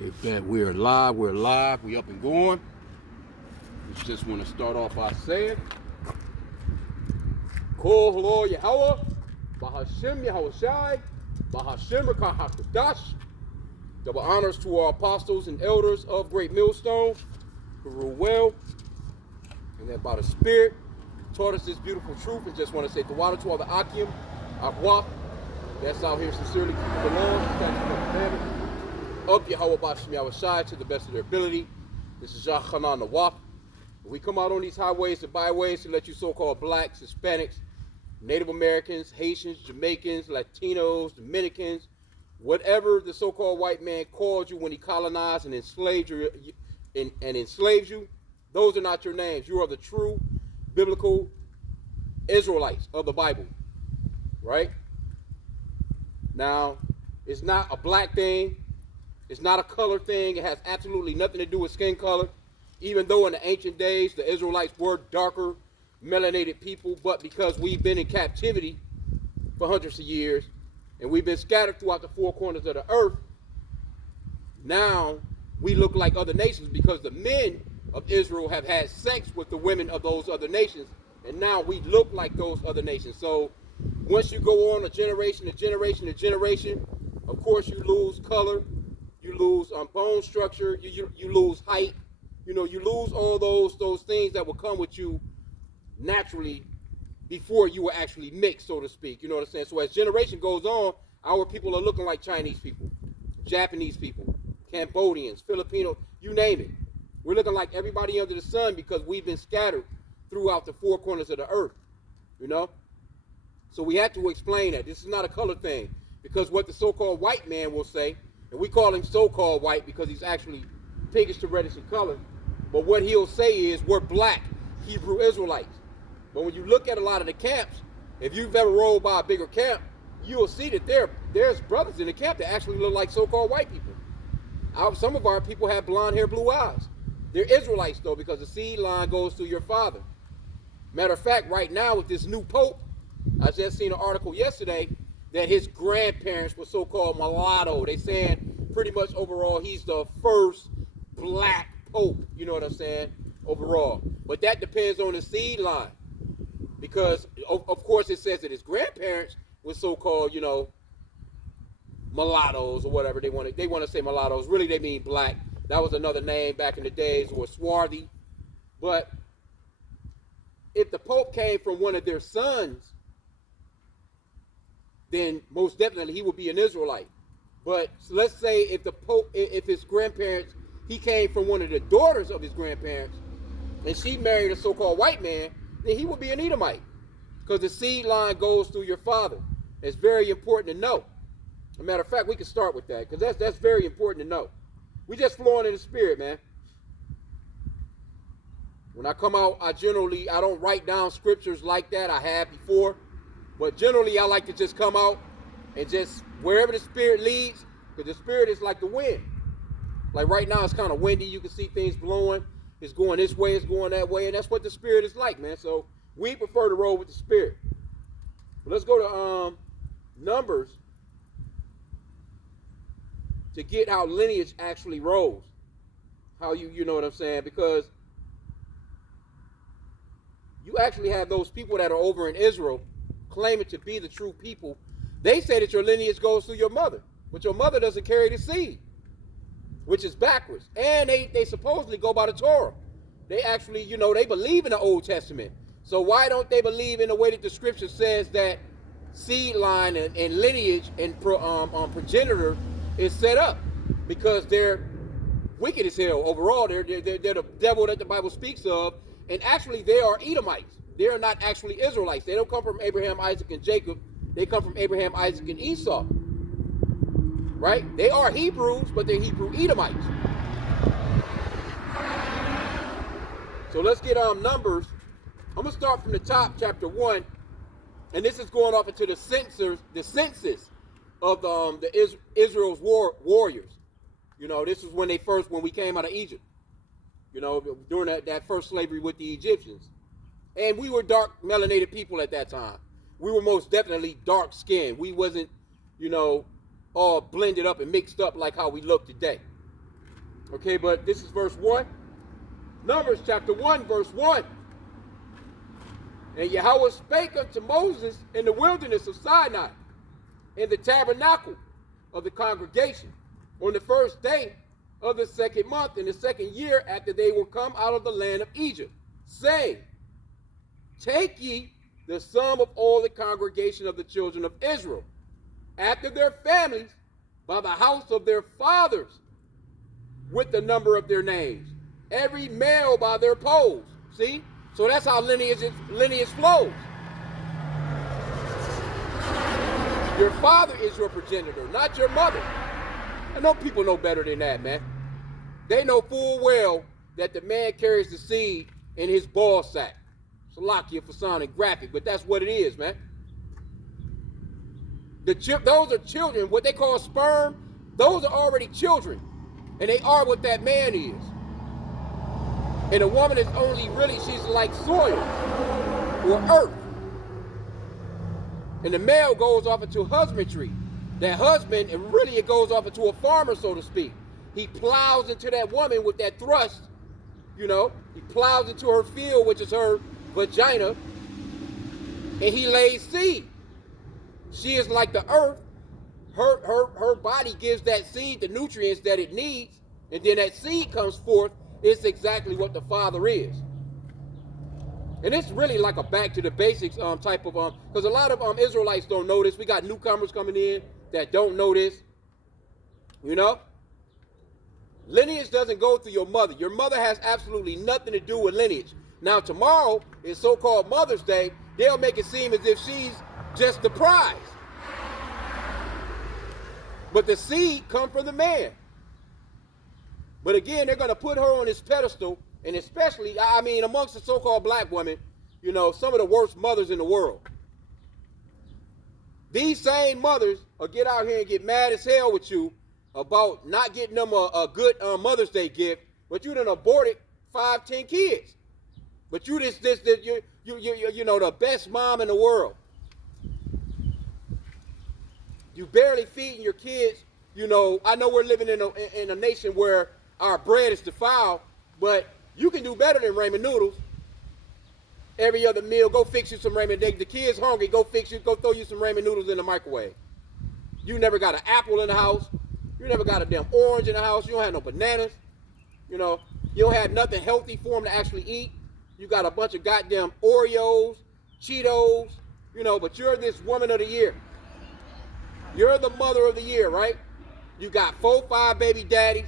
Okay, bet we're live, we up and going. We just want to start off by saying, Kol Halo Yahweh, Bahashem Yahushai, Bahashem Kahakadash. Double honors to our apostles and elders of Great Millstone, who rule well, and that by the Spirit taught us this beautiful truth. And just want to say Tawada to all the H.I.M, Akwaf, that's out here sincerely keeping the laws, statutes, and commandments of Yahweh Bashem Yahushai to the best of their ability. This is Yachanan Nawaf. We come out on these highways and byways to let you so-called blacks, Hispanics, Native Americans, Haitians, Jamaicans, Latinos, Dominicans, whatever the so-called white man called you when he colonized and enslaved you, those are not your names. You are the true biblical Israelites of the Bible, right? Now, it's not a black thing. It's not a color thing. It has absolutely nothing to do with skin color. Even though in the ancient days, the Israelites were darker, melanated people, but because we've been in captivity for hundreds of years, and we've been scattered throughout the four corners of the earth, now we look like other nations because the men of Israel have had sex with the women of those other nations, and now we look like those other nations. So once you go on a generation to generation to generation, of course you lose color, you lose bone structure, you lose height, you lose all those things that will come with you naturally before you were actually mixed, so to speak. You know what I'm saying? So as generation goes on, our people are looking like Chinese people, Japanese people, Cambodians, Filipinos, you name it. We're looking like everybody under the sun because we've been scattered throughout the four corners of the earth, So we have to explain that. This is not a color thing, because what the so-called white man will say, and we call him so-called white because he's actually pinkish to reddish in color, but what he'll say is we're black Hebrew Israelites. But when you look at a lot of the camps, if you've ever rolled by a bigger camp, you'll see that there's brothers in the camp that actually look like so-called white people. Some of our people have blonde hair, blue eyes. They're Israelites though, because the seed line goes through your father. Matter of fact, right now with this new pope, I just seen an article yesterday that his grandparents were so-called mulatto. They saying pretty much overall he's the first black pope, you know what I'm saying, overall. But that depends on the seed line, because of course it says that his grandparents were so-called, mulattoes or whatever they want to say mulattoes. Really they mean black. That was another name back in the days, or swarthy. But if the pope came from one of their sons, then most definitely he would be an Israelite. But let's say if the pope, if his grandparents, he came from one of the daughters of his grandparents, and she married a so-called white man, then he would be an Edomite, because the seed line goes through your father. It's very important to know. As a matter of fact, we can start with that, because that's very important to know. We just flowing in the spirit, man. When I come out, I don't write down scriptures like that. I have before. But generally, I like to just come out and just wherever the spirit leads, because the spirit is like the wind. Like right now, it's kind of windy. You can see things blowing. It's going this way, it's going that way. And that's what the spirit is like, man. So we prefer to roll with the spirit. But let's go to Numbers to get how lineage actually rolls. How you know what I'm saying? Because you actually have those people that are over in Israel claiming to be the true people. They say that your lineage goes through your mother, but your mother doesn't carry the seed, which is backwards. And they supposedly go by the Torah. They actually, they believe in the Old Testament. So why don't they believe in the way that the scripture says that seed line and lineage and progenitor is set up? Because they're wicked as hell overall. They're the devil that the Bible speaks of. And actually they are Edomites. They are not actually Israelites. They don't come from Abraham, Isaac, and Jacob. They come from Abraham, Isaac, and Esau. Right? They are Hebrews, but they're Hebrew Edomites. So let's get Numbers. I'm going to start from the top, chapter 1. And this is going off into the census of Israel's warriors. This is when we came out of Egypt. During that first slavery with the Egyptians. And we were dark melanated people at that time. We were most definitely dark skinned. We wasn't, all blended up and mixed up like how we look today. Okay, but this is verse 1. Numbers chapter 1, verse 1. And Yahweh spake unto Moses in the wilderness of Sinai, in the tabernacle of the congregation, on the first day of the second month, in the second year after they were come out of the land of Egypt, saying, Take ye the sum of all the congregation of the children of Israel, after their families, by the house of their fathers, with the number of their names, every male by their poles. See? So that's how lineage flows. Your father is your progenitor, not your mother. I know people know better than that, man. They know full well that the man carries the seed in his ball sack. Salakia for sounding graphic, but that's what it is, man. Those are children, what they call sperm. Those are already children, and they are what that man is. And a woman is only really, she's like soil or earth. And the male goes off into husbandry. That husband, and really it goes off into a farmer, so to speak. He plows into that woman with that thrust, you know. He plows into her field, which is her vagina, and he lays seed. She is like the earth. Her body gives that seed the nutrients that it needs, and then that seed comes forth. It's exactly what the father is. And it's really like a back to the basics type of, because a lot of Israelites don't know this. We got newcomers coming in that don't know this, you know. Lineage doesn't go through your mother. Your mother has absolutely nothing to do with lineage. Now tomorrow is so-called Mother's Day. They'll make it seem as if she's just the prize. But the seed come from the man. But again, they're going to put her on this pedestal, and especially, I mean, amongst the so-called black women, you know, some of the worst mothers in the world. These same mothers will get out here and get mad as hell with you about not getting them a good Mother's Day gift, but you done aborted 5, 10 kids. But you you know, the best mom in the world. You barely feeding your kids. You know, I know we're living in a nation where our bread is defiled, but you can do better than ramen noodles. Every other meal, go fix you some ramen. The kid's hungry, go throw you some ramen noodles in the microwave. You never got an apple in the house. You never got a damn orange in the house. You don't have no bananas. You know, you don't have nothing healthy for them to actually eat. You got a bunch of goddamn Oreos, Cheetos, you know, but you're this woman of the year. You're the mother of the year, right? You got 4, 5 baby daddies.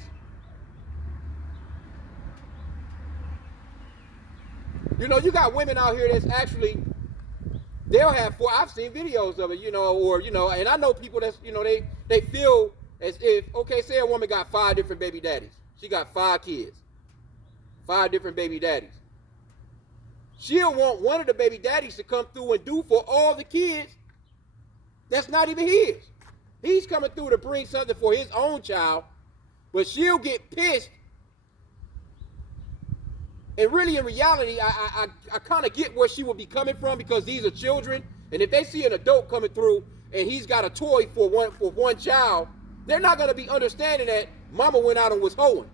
You know, you got women out here that's actually, they'll have 4, I've seen videos of it, you know, or, you know, and I know people that's, you know, they feel as if, okay, say a woman got 5 different baby daddies. She got 5 kids, 5 different baby daddies. She'll want one of the baby daddies to come through and do for all the kids that's not even his. He's coming through to bring something for his own child, but she'll get pissed. And really, in reality, I kind of get where she would be coming from, because these are children, and if they see an adult coming through and he's got a toy for one child, they're not going to be understanding that mama went out and was hoeing.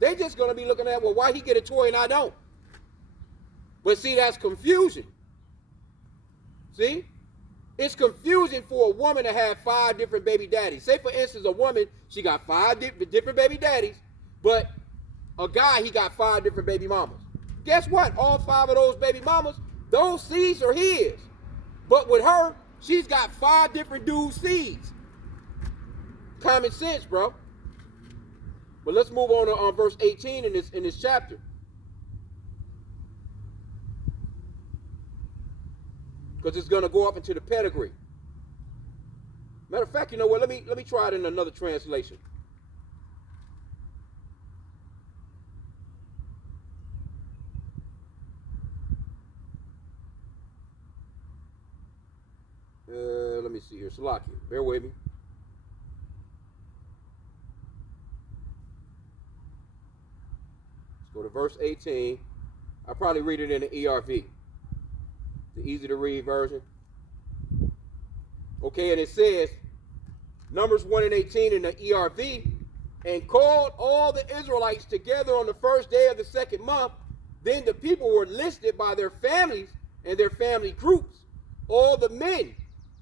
They're just going to be looking at, well, why he get a toy and I don't? But see, that's confusion. See? It's confusing for a woman to have 5 different baby daddies. Say, for instance, a woman, she got 5 different baby daddies, but a guy, he got 5 different baby mamas. Guess what? All 5 of those baby mamas, those seeds are his. But with her, she's got 5 different dudes' seeds. Common sense, bro. But let's move on to verse 18 in this chapter. Because it's going to go up into the pedigree. Matter of fact, you know what? Let me try it in another translation. Let me see here. Salakia, bear with me. Let's go to verse 18. I'll probably read it in the ERV, the easy to read version. Okay, and it says, Numbers 1 and 18 in the ERV, and called all the Israelites together on the first day of the second month. Then the people were listed by their families and their family groups. All the men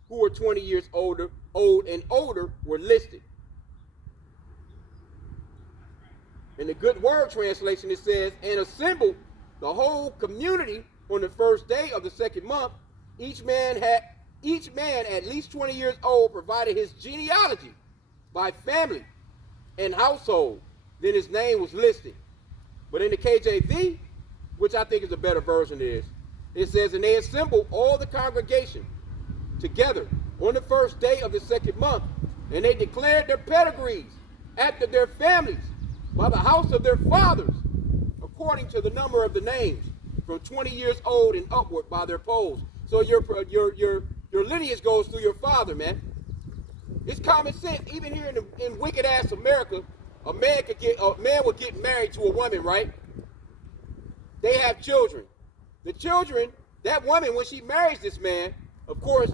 who were 20 years old and older were listed. In the Good Word translation, it says, and assembled the whole community on the first day of the second month. Each man at least 20 years old provided his genealogy by family and household. Then his name was listed. But in the KJV, which I think is a better version of this, it says, and they assembled all the congregation together on the first day of the second month, and they declared their pedigrees after their families by the house of their fathers, according to the number of the names, from 20 years old and upward by their polls. So your lineage goes through your father, man. It's common sense. Even here in wicked ass America, a man would get married to a woman, right? They have children. The children, that woman, when she marries this man, of course,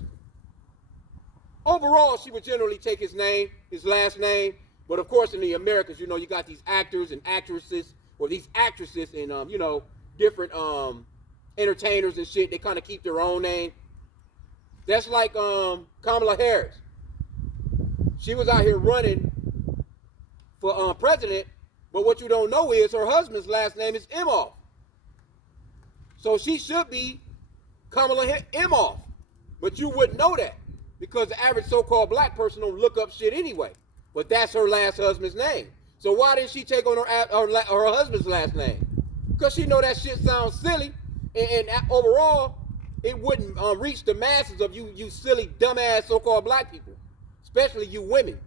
overall, she would generally take his name, his last name. But of course, in the Americas, you know, you got these actors and actresses, or these actresses and, you know, different entertainers and shit. They kind of keep their own name. That's like Kamala Harris. She was out here running for president, but what you don't know is her husband's last name is Imhoff. So she should be Kamala Imhoff, but you wouldn't know that because the average so-called black person don't look up shit anyway. But that's her last husband's name. So why didn't she take on her husband's last name? Because she know that shit sounds silly, and overall, it wouldn't reach the masses of you silly, dumbass so-called black people, especially you women.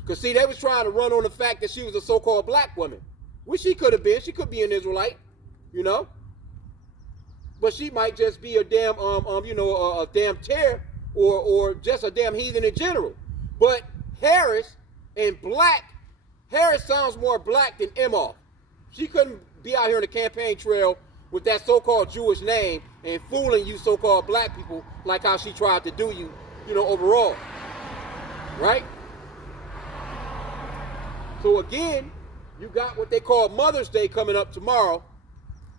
Because see, they was trying to run on the fact that she was a so-called black woman, which she could have been. She could be an Israelite, you know. But she might just be a damn, a damn tear, or just a damn heathen in general. But Harris and black, Harris sounds more black than Imhoff. She couldn't be out here on the campaign trail with that so-called Jewish name and fooling you so-called black people like how she tried to do you, you know, overall. Right? So again, you got what they call Mother's Day coming up tomorrow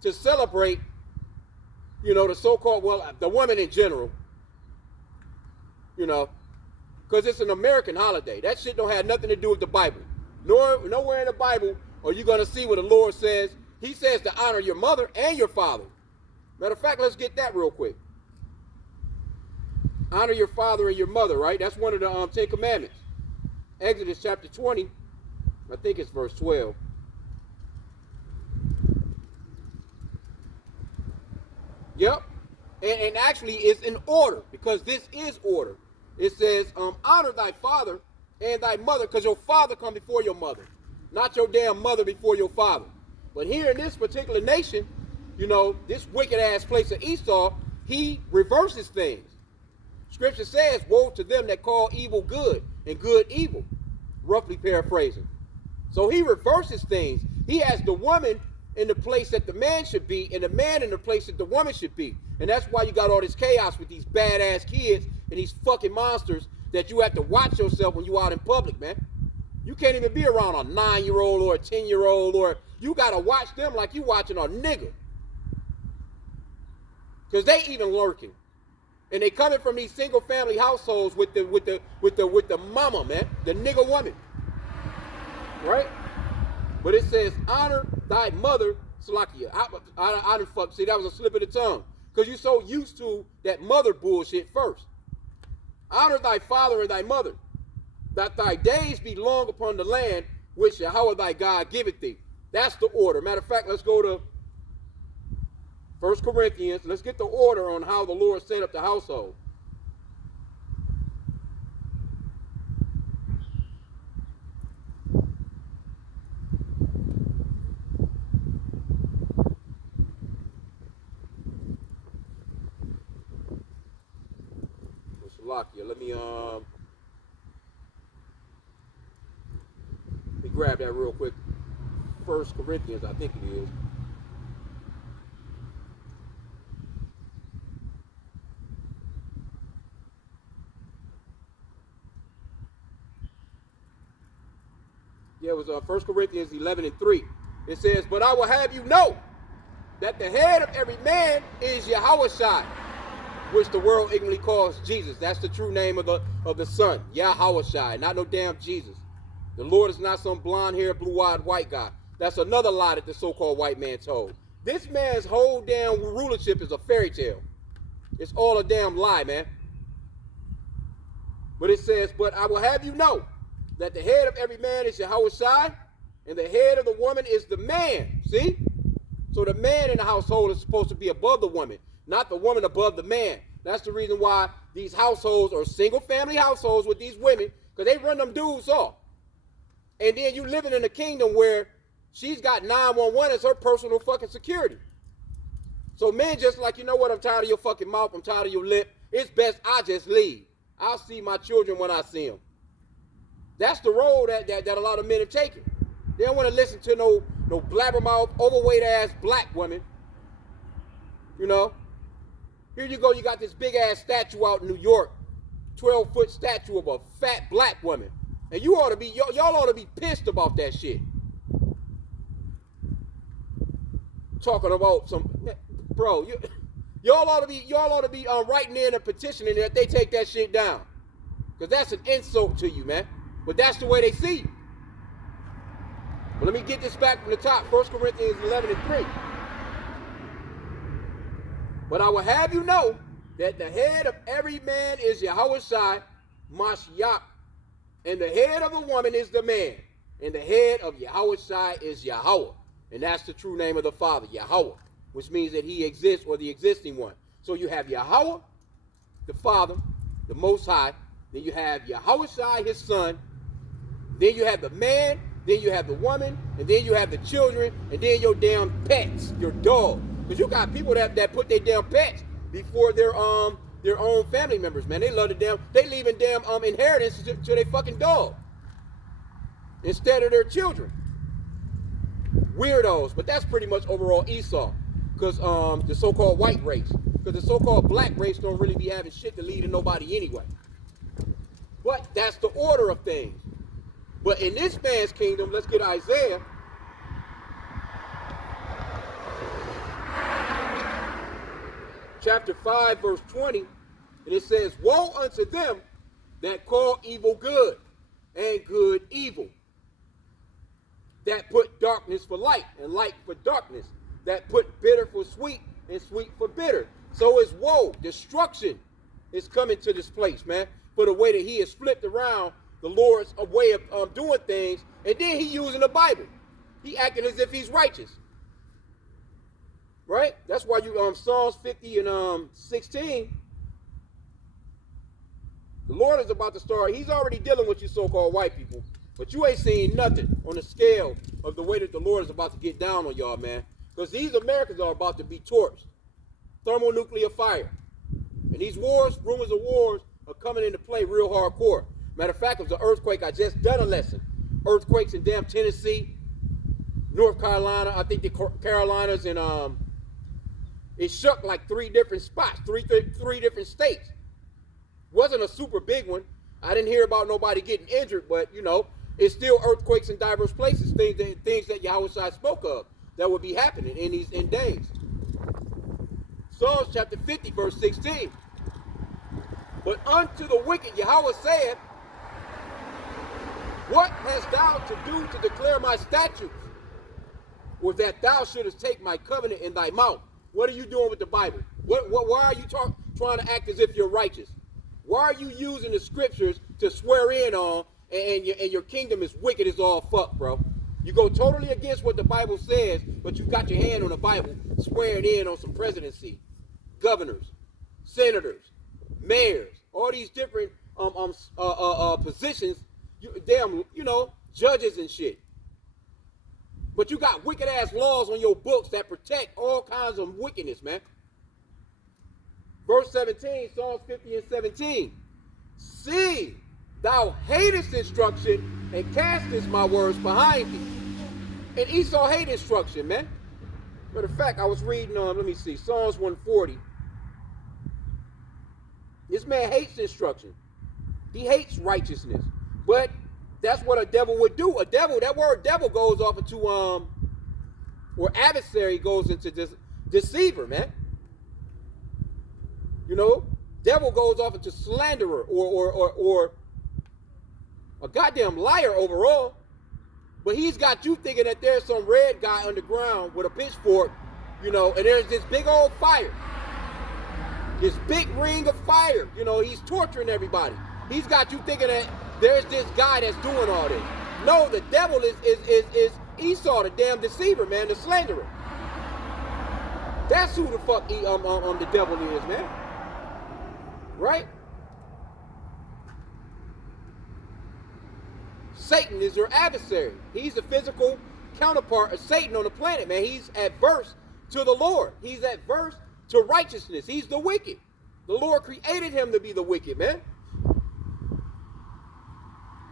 to celebrate, you know, the so-called, well, the women in general, you know, because it's an American holiday. That shit don't have nothing to do with the Bible. Nowhere in the Bible are you going to see what the Lord says. He says to honor your mother and your father. Matter of fact, let's get that real quick. Honor your father and your mother, right? That's one of the 10 commandments. Exodus chapter 20, I think it's verse 12. Yep. And actually it's in order, because this is order. It says, honor thy father and thy mother, because your father come before your mother. Not your damn mother before your father. But here in this particular nation, you know, this wicked ass place of Esau, he reverses things. Scripture says, woe to them that call evil good and good evil. Roughly paraphrasing. So he reverses things. He has the woman in the place that the man should be, and the man in the place that the woman should be. And that's why you got all this chaos with these badass kids and these fucking monsters that you have to watch yourself when you out in public, man. You can't even be around a 9-year-old or a 10-year-old, or you gotta watch them like you watching a nigga. Cause they even lurking. And they coming from these single family households with the mama, man, the nigga woman. Right? But it says, honor thy mother, Salakia. I done fuck. See, that was a slip of the tongue. Because you're so used to that mother bullshit first. Honor thy father and thy mother, that thy days be long upon the land which Yahweh thy God giveth thee. That's the order. Matter of fact, let's go to 1 Corinthians. Let's get the order on how the Lord set up the household. Let me grab that real quick. 1 Corinthians, I think it is. Yeah, it was 1 Corinthians 11:3. It says, but I will have you know that the head of every man is Yahushua, which the world ignorantly calls Jesus. That's the true name of the Son, Yahushua, not no damn Jesus. The Lord is not some blonde-haired, blue-eyed white guy. That's another lie that the so-called white man told. This man's whole damn rulership is a fairy tale. It's all a damn lie, man. But it says, but I will have you know that the head of every man is Yahushua, and the head of the woman is the man. See? So the man in the household is supposed to be above the woman, not the woman above the man. That's the reason why these households are single-family households with these women, because they run them dudes off. And then you living in a kingdom where she's got 911 as her personal fucking security. So men just like, you know what, I'm tired of your fucking mouth, I'm tired of your lip. It's best I just leave. I'll see my children when I see them. That's the role that a lot of men have taken. They don't want to listen to no blabbermouth, overweight ass black woman. You know? Here you go, you got this big ass statue out in New York, 12-foot statue of a fat black woman. And you ought to be, y'all ought to be pissed about that shit. Talking about some, bro, y'all ought to be writing in a petition that they take that shit down. Because that's an insult to you, man. But that's the way they see you. But let me get this back from the top. 1 Corinthians 11:3. But I will have you know that the head of every man is Yahushua, Mashiach, and the head of the woman is the man, and the head of Yahushua is Yahweh. And that's the true name of the Father, Yahweh, which means that he exists, or the existing one. So you have Yahweh, the Father, the Most High. Then you have Yahushua, his Son. Then you have the man. Then you have the woman. And then you have the children. And then your damn pets, your dog. Because you got people that put their damn pets before their own family members, man. They love the damn, they leaving damn inheritance to their fucking dog instead of their children. Weirdos. But that's pretty much overall Esau. Because the so-called white race. Because the so-called black race don't really be having shit to lead to nobody anyway. But that's the order of things. But in this man's kingdom, let's get Isaiah. Chapter 5, verse 20. And it says, woe unto them that call evil good, and good evil. That put darkness for light, and light for darkness. That put bitter for sweet, and sweet for bitter. So is woe, destruction is coming to this place, man. For the way that he has flipped around the Lord's way of doing things, and then he using the Bible. He acting as if he's righteous. Right? That's why you Psalms 50 and 16. The Lord is about to start. He's already dealing with you so-called white people, but you ain't seen nothing on the scale of the way that the Lord is about to get down on y'all, man. Because these Americans are about to be torched. Thermonuclear fire. And these wars, rumors of wars, are coming into play real hardcore. Matter of fact, it was an earthquake. I just done a lesson. Earthquakes in damn Tennessee, North Carolina. I think the Carolinas, and it shook like 3 different spots, three different states. Wasn't a super big one. I didn't hear about nobody getting injured, but you know, it's still earthquakes in diverse places. Things that Yahushua spoke of that would be happening in these days. Psalms chapter 50, verse 16. But unto the wicked Yahweh saith, what hast thou to do to declare my statutes? Or that thou shouldest take my covenant in thy mouth? What are you doing with the Bible? Why are you trying to act as if you're righteous? Why are you using the scriptures to swear in on, and your kingdom is wicked as all fuck, bro? You go totally against what the Bible says, but you got your hand on the Bible, swearing in on some presidency, governors, senators, mayors, all these different positions, judges and shit. But you got wicked ass laws on your books that protect all kinds of wickedness, man. Verse 17, Psalms 50 and 17. See, thou hatest instruction and castest my words behind thee. And Esau hated instruction, man. Matter of fact, I was reading let me see, Psalms 140. This man hates instruction. He hates righteousness. But That's what a devil would do. A devil, that word devil goes off into or adversary goes into deceiver, man. You know, devil goes off into slanderer or a goddamn liar overall. But he's got you thinking that there's some red guy underground with a pitchfork, you know, and there's this big old fire. This big ring of fire, you know, he's torturing everybody. He's got you thinking that there's this guy that's doing all this. No, the devil is Esau, the damn deceiver, man, the slanderer. That's who the fuck the devil is, man. Right? Satan is your adversary. He's the physical counterpart of Satan on the planet, man. He's adverse to the Lord. He's adverse to righteousness. He's the wicked. The Lord created him to be the wicked, man.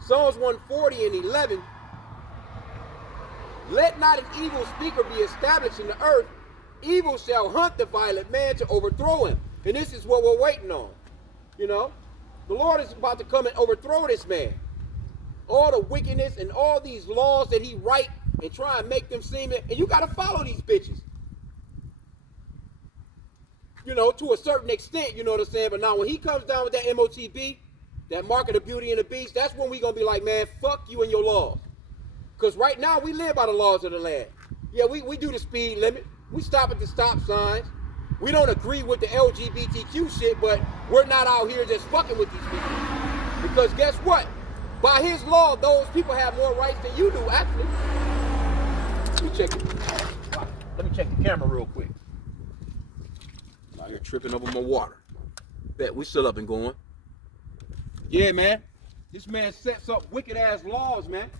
Psalms 140 and 11. Let not an evil speaker be established in the earth. Evil shall hunt the violent man to overthrow him. And this is what we're waiting on. You know, the Lord is about to come and overthrow this man. All the wickedness and all these laws that he write and try and make them seem, and you got to follow these bitches. You know, to a certain extent, you know what I'm saying? But now when he comes down with that MOTB, that mark of the beauty and the beast, that's when we going to be like, man, fuck you and your laws. Because right now we live by the laws of the land. Yeah, we do the speed limit. We stop at the stop signs. We don't agree with the LGBTQ shit, but we're not out here just fucking with these people. Because guess what? By his law, those people have more rights than you do, actually. Let me check the camera real quick. Out here tripping over my water. Bet we still up and going. Yeah, man. This man sets up wicked ass laws, man,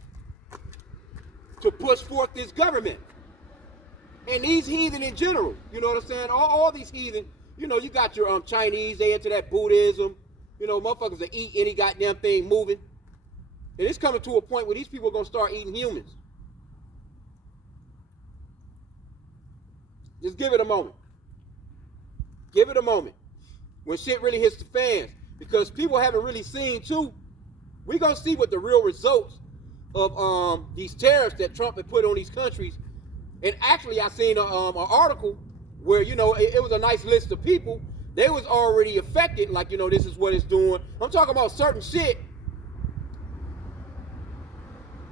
to push forth this government. And these heathen in general, you know what I'm saying? All these heathen, you know, you got your Chinese, they into that Buddhism. You know, motherfuckers that eat any goddamn thing moving. And it's coming to a point where these people are going to start eating humans. Just give it a moment. Give it a moment. When shit really hits the fans. Because people haven't really seen, too. We're going to see what the real results of these tariffs that Trump had put on these countries. And actually, I seen an article where, you know, it was a nice list of people. They was already affected. Like, you know, this is what it's doing. I'm talking about certain shit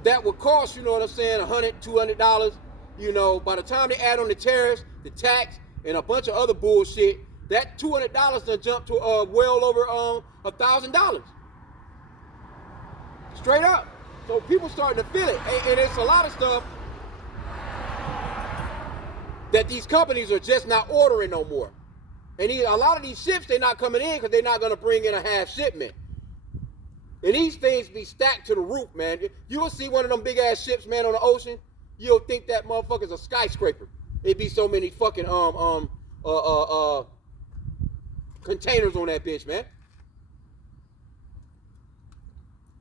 that would cost, you know what I'm saying, $100, $200, you know, by the time they add on the tariffs, the tax, and a bunch of other bullshit, that $200 done jumped to well over $1,000. Straight up. So people starting to feel it. And it's a lot of stuff that these companies are just not ordering no more. And a lot of these ships, they're not coming in because they're not going to bring in a half shipment. And these things be stacked to the roof, man. You'll see one of them big ass ships, man, on the ocean. You'll think that motherfucker's a skyscraper. It'd be so many fucking containers on that bitch, man.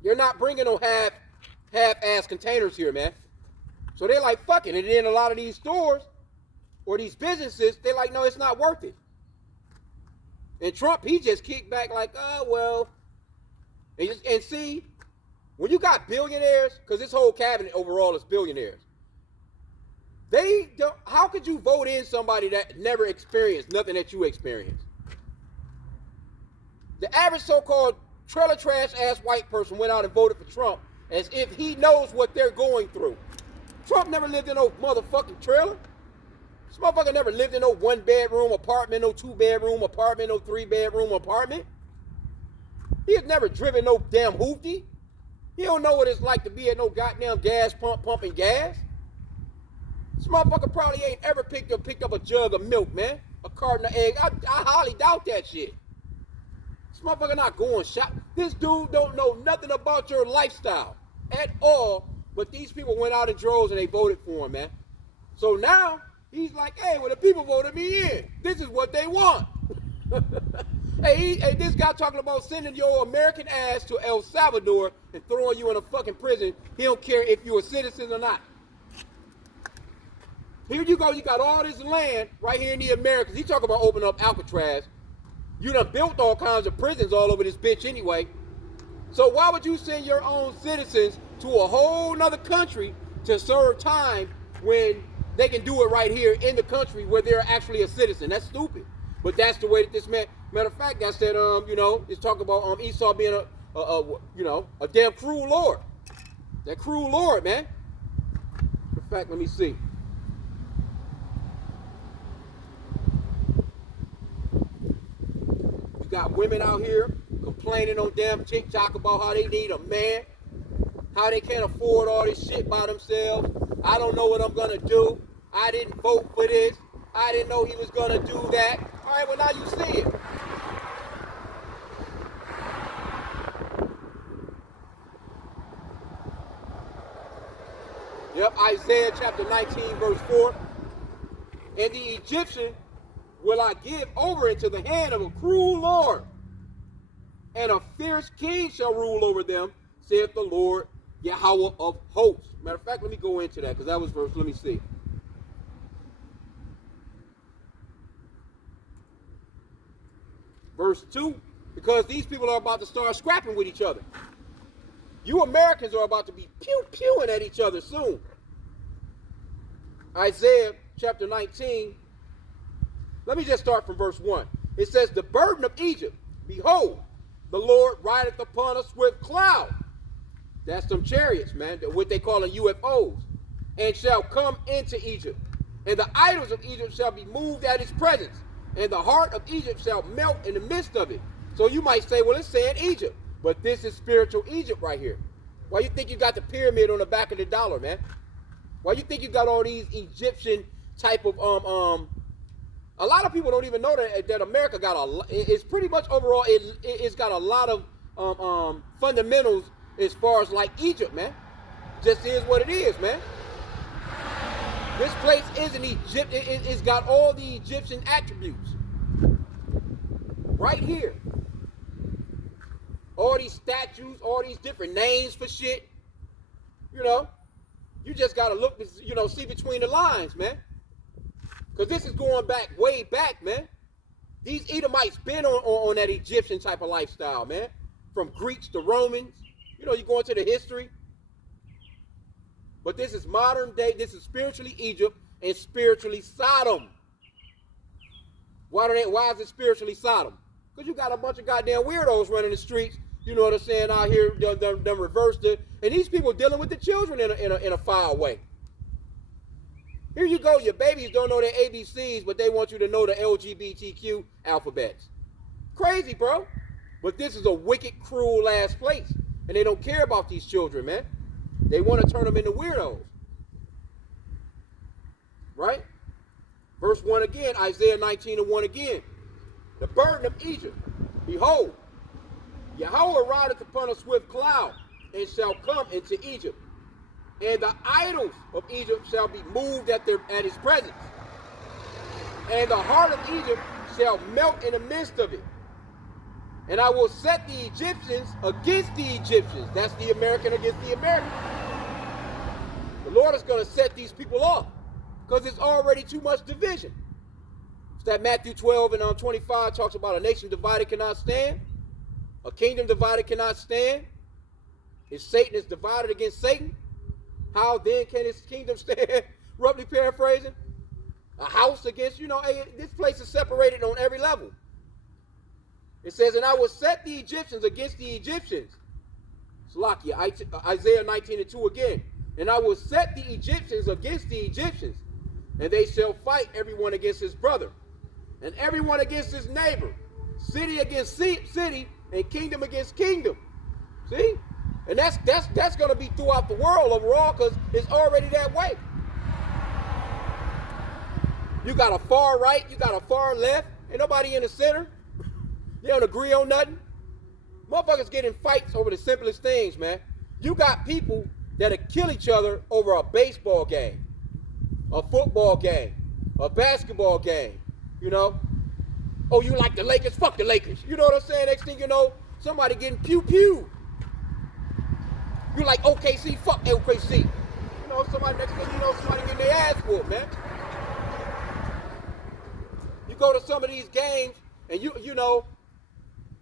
You're not bringing no half-ass containers here, man. So they're like, fuck it. And then a lot of these stores or these businesses, they're like, no, it's not worth it. And Trump, he just kicked back like, oh, well. And see, when you got billionaires, because this whole cabinet overall is billionaires, they don't, how could you vote in somebody that never experienced nothing that you experienced? The average so-called trailer trash ass white person went out and voted for Trump as if he knows what they're going through. Trump never lived in no motherfucking trailer. This motherfucker never lived in no 1-bedroom apartment, no 2-bedroom apartment, no 3-bedroom apartment. He has never driven no damn hoopty. He don't know what it's like to be at no goddamn gas pump pumping gas. This motherfucker probably ain't ever picked up a jug of milk, man. A carton of eggs. I highly doubt that shit. This motherfucker not going shop. This dude don't know nothing about your lifestyle at all. But these people went out in droves and they voted for him, man. So now he's like, hey, well, the people voted me in. This is what they want. Hey, this guy talking about sending your American ass to El Salvador and throwing you in a fucking prison. He don't care if you're a citizen or not. Here you go. You got all this land right here in the Americas. He talking about opening up Alcatraz. You done built all kinds of prisons all over this bitch anyway. So why would you send your own citizens to a whole nother country to serve time when they can do it right here in the country where they're actually a citizen? That's stupid. But that's the way that this man. Matter of fact, that's that. It's talking about Esau being a damn cruel lord. That cruel lord, man. In fact, let me see. You got women out here complaining on damn TikTok about how they need a man, how they can't afford all this shit by themselves. I don't know what I'm gonna do. I didn't vote for this. I didn't know he was gonna do that. All right, well now you see it. Yep, Isaiah chapter 19, verse 4. And the Egyptian will I give over into the hand of a cruel lord, and a fierce king shall rule over them, saith the Lord Yahweh of hosts. Matter of fact, let me go into that, because that was verse, let me see. Verse 2, because these people are about to start scrapping with each other. You Americans are about to be pew-pewing at each other soon. Isaiah chapter 19, let me just start from verse 1. It says, the burden of Egypt, behold, the Lord rideth upon a swift cloud. That's some chariots, man, what they call UFOs. And shall come into Egypt. And the idols of Egypt shall be moved at his presence. And the heart of Egypt shall melt in the midst of it. So you might say, well, it's saying Egypt. But this is spiritual Egypt right here. Why you think you got the pyramid on the back of the dollar, man? Why you think you got all these Egyptian type of a lot of people don't even know that America got it's pretty much overall it's got a lot of fundamentals as far as like Egypt, man. Just is what it is, man. This place is an Egypt. It's got all the Egyptian attributes right here. All these statues, all these different names for shit. You know, you just gotta look, see between the lines, man. Because this is going back, way back, man. These Edomites been on that Egyptian type of lifestyle, man. From Greeks to Romans. You go into the history. But this is modern day. This is spiritually Egypt and spiritually Sodom. Why is it spiritually Sodom? Because you got a bunch of goddamn weirdos running the streets, you know what I'm saying, out here, done reversed it. And these people dealing with the children in a foul way. Here you go, your babies don't know their ABCs, but they want you to know the LGBTQ alphabets. Crazy, bro. But this is a wicked, cruel ass place. And they don't care about these children, man. They want to turn them into weirdos. Right? Verse 1 again, Isaiah 19:1 again. The burden of Egypt. Behold, Yahweh rideth upon a swift cloud, and shall come into Egypt. And the idols of Egypt shall be moved at his presence. And the heart of Egypt shall melt in the midst of it. And I will set the Egyptians against the Egyptians. That's the American against the American. The Lord is going to set these people off because it's already too much division. It's that Matthew 12 and 25 talks about a nation divided cannot stand. A kingdom divided cannot stand. If Satan is divided against Satan, how then can his kingdom stand? Roughly paraphrasing. A house against, this place is separated on every level. It says, and I will set the Egyptians against the Egyptians. Salakia, Isaiah 19:2 again. And I will set the Egyptians against the Egyptians, and they shall fight everyone against his brother, and everyone against his neighbor, city against city, and kingdom against kingdom. See? And that's going to be throughout the world overall, because it's already that way. You got a far right, you got a far left, ain't nobody in the center. They don't agree on nothing. Motherfuckers get in fights over the simplest things, man. You got people that'll kill each other over a baseball game, a football game, a basketball game, Oh, you like the Lakers? Fuck the Lakers. You know what I'm saying? Next thing you know, somebody getting pew-pew. You like OKC? Fuck OKC. Somebody next thing you know, somebody getting their ass whooped, man. You go to some of these games, and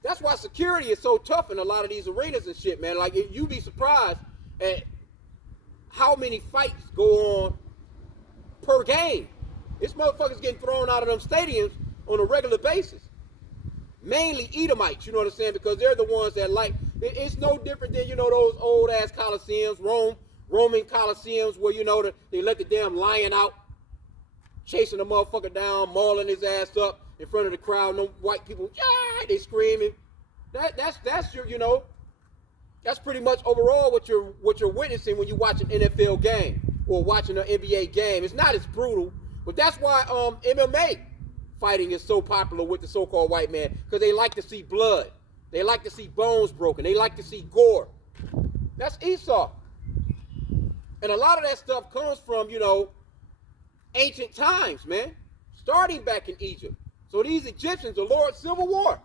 That's why security is so tough in a lot of these arenas and shit, man. Like, you'd be surprised at how many fights go on per game. This motherfucker's getting thrown out of them stadiums on a regular basis. Mainly Edomites, you know what I'm saying? Because they're the ones that like, it's no different than, you know, those old ass Colosseums, Roman Colosseums where, you know, they let the damn lion out, chasing the motherfucker down, mauling his ass up in front of the crowd. No white people, yeah, they screaming. That's your, you know, that's pretty much overall what you're witnessing when you watch an NFL game or watching an NBA game. It's not as brutal, but that's why MMA fighting is so popular with the so-called white man, because they like to see blood. They like to see bones broken. They like to see gore. That's Esau. And a lot of that stuff comes from, you know, ancient times, man. Starting back in Egypt. So these Egyptians, the Lord's civil war.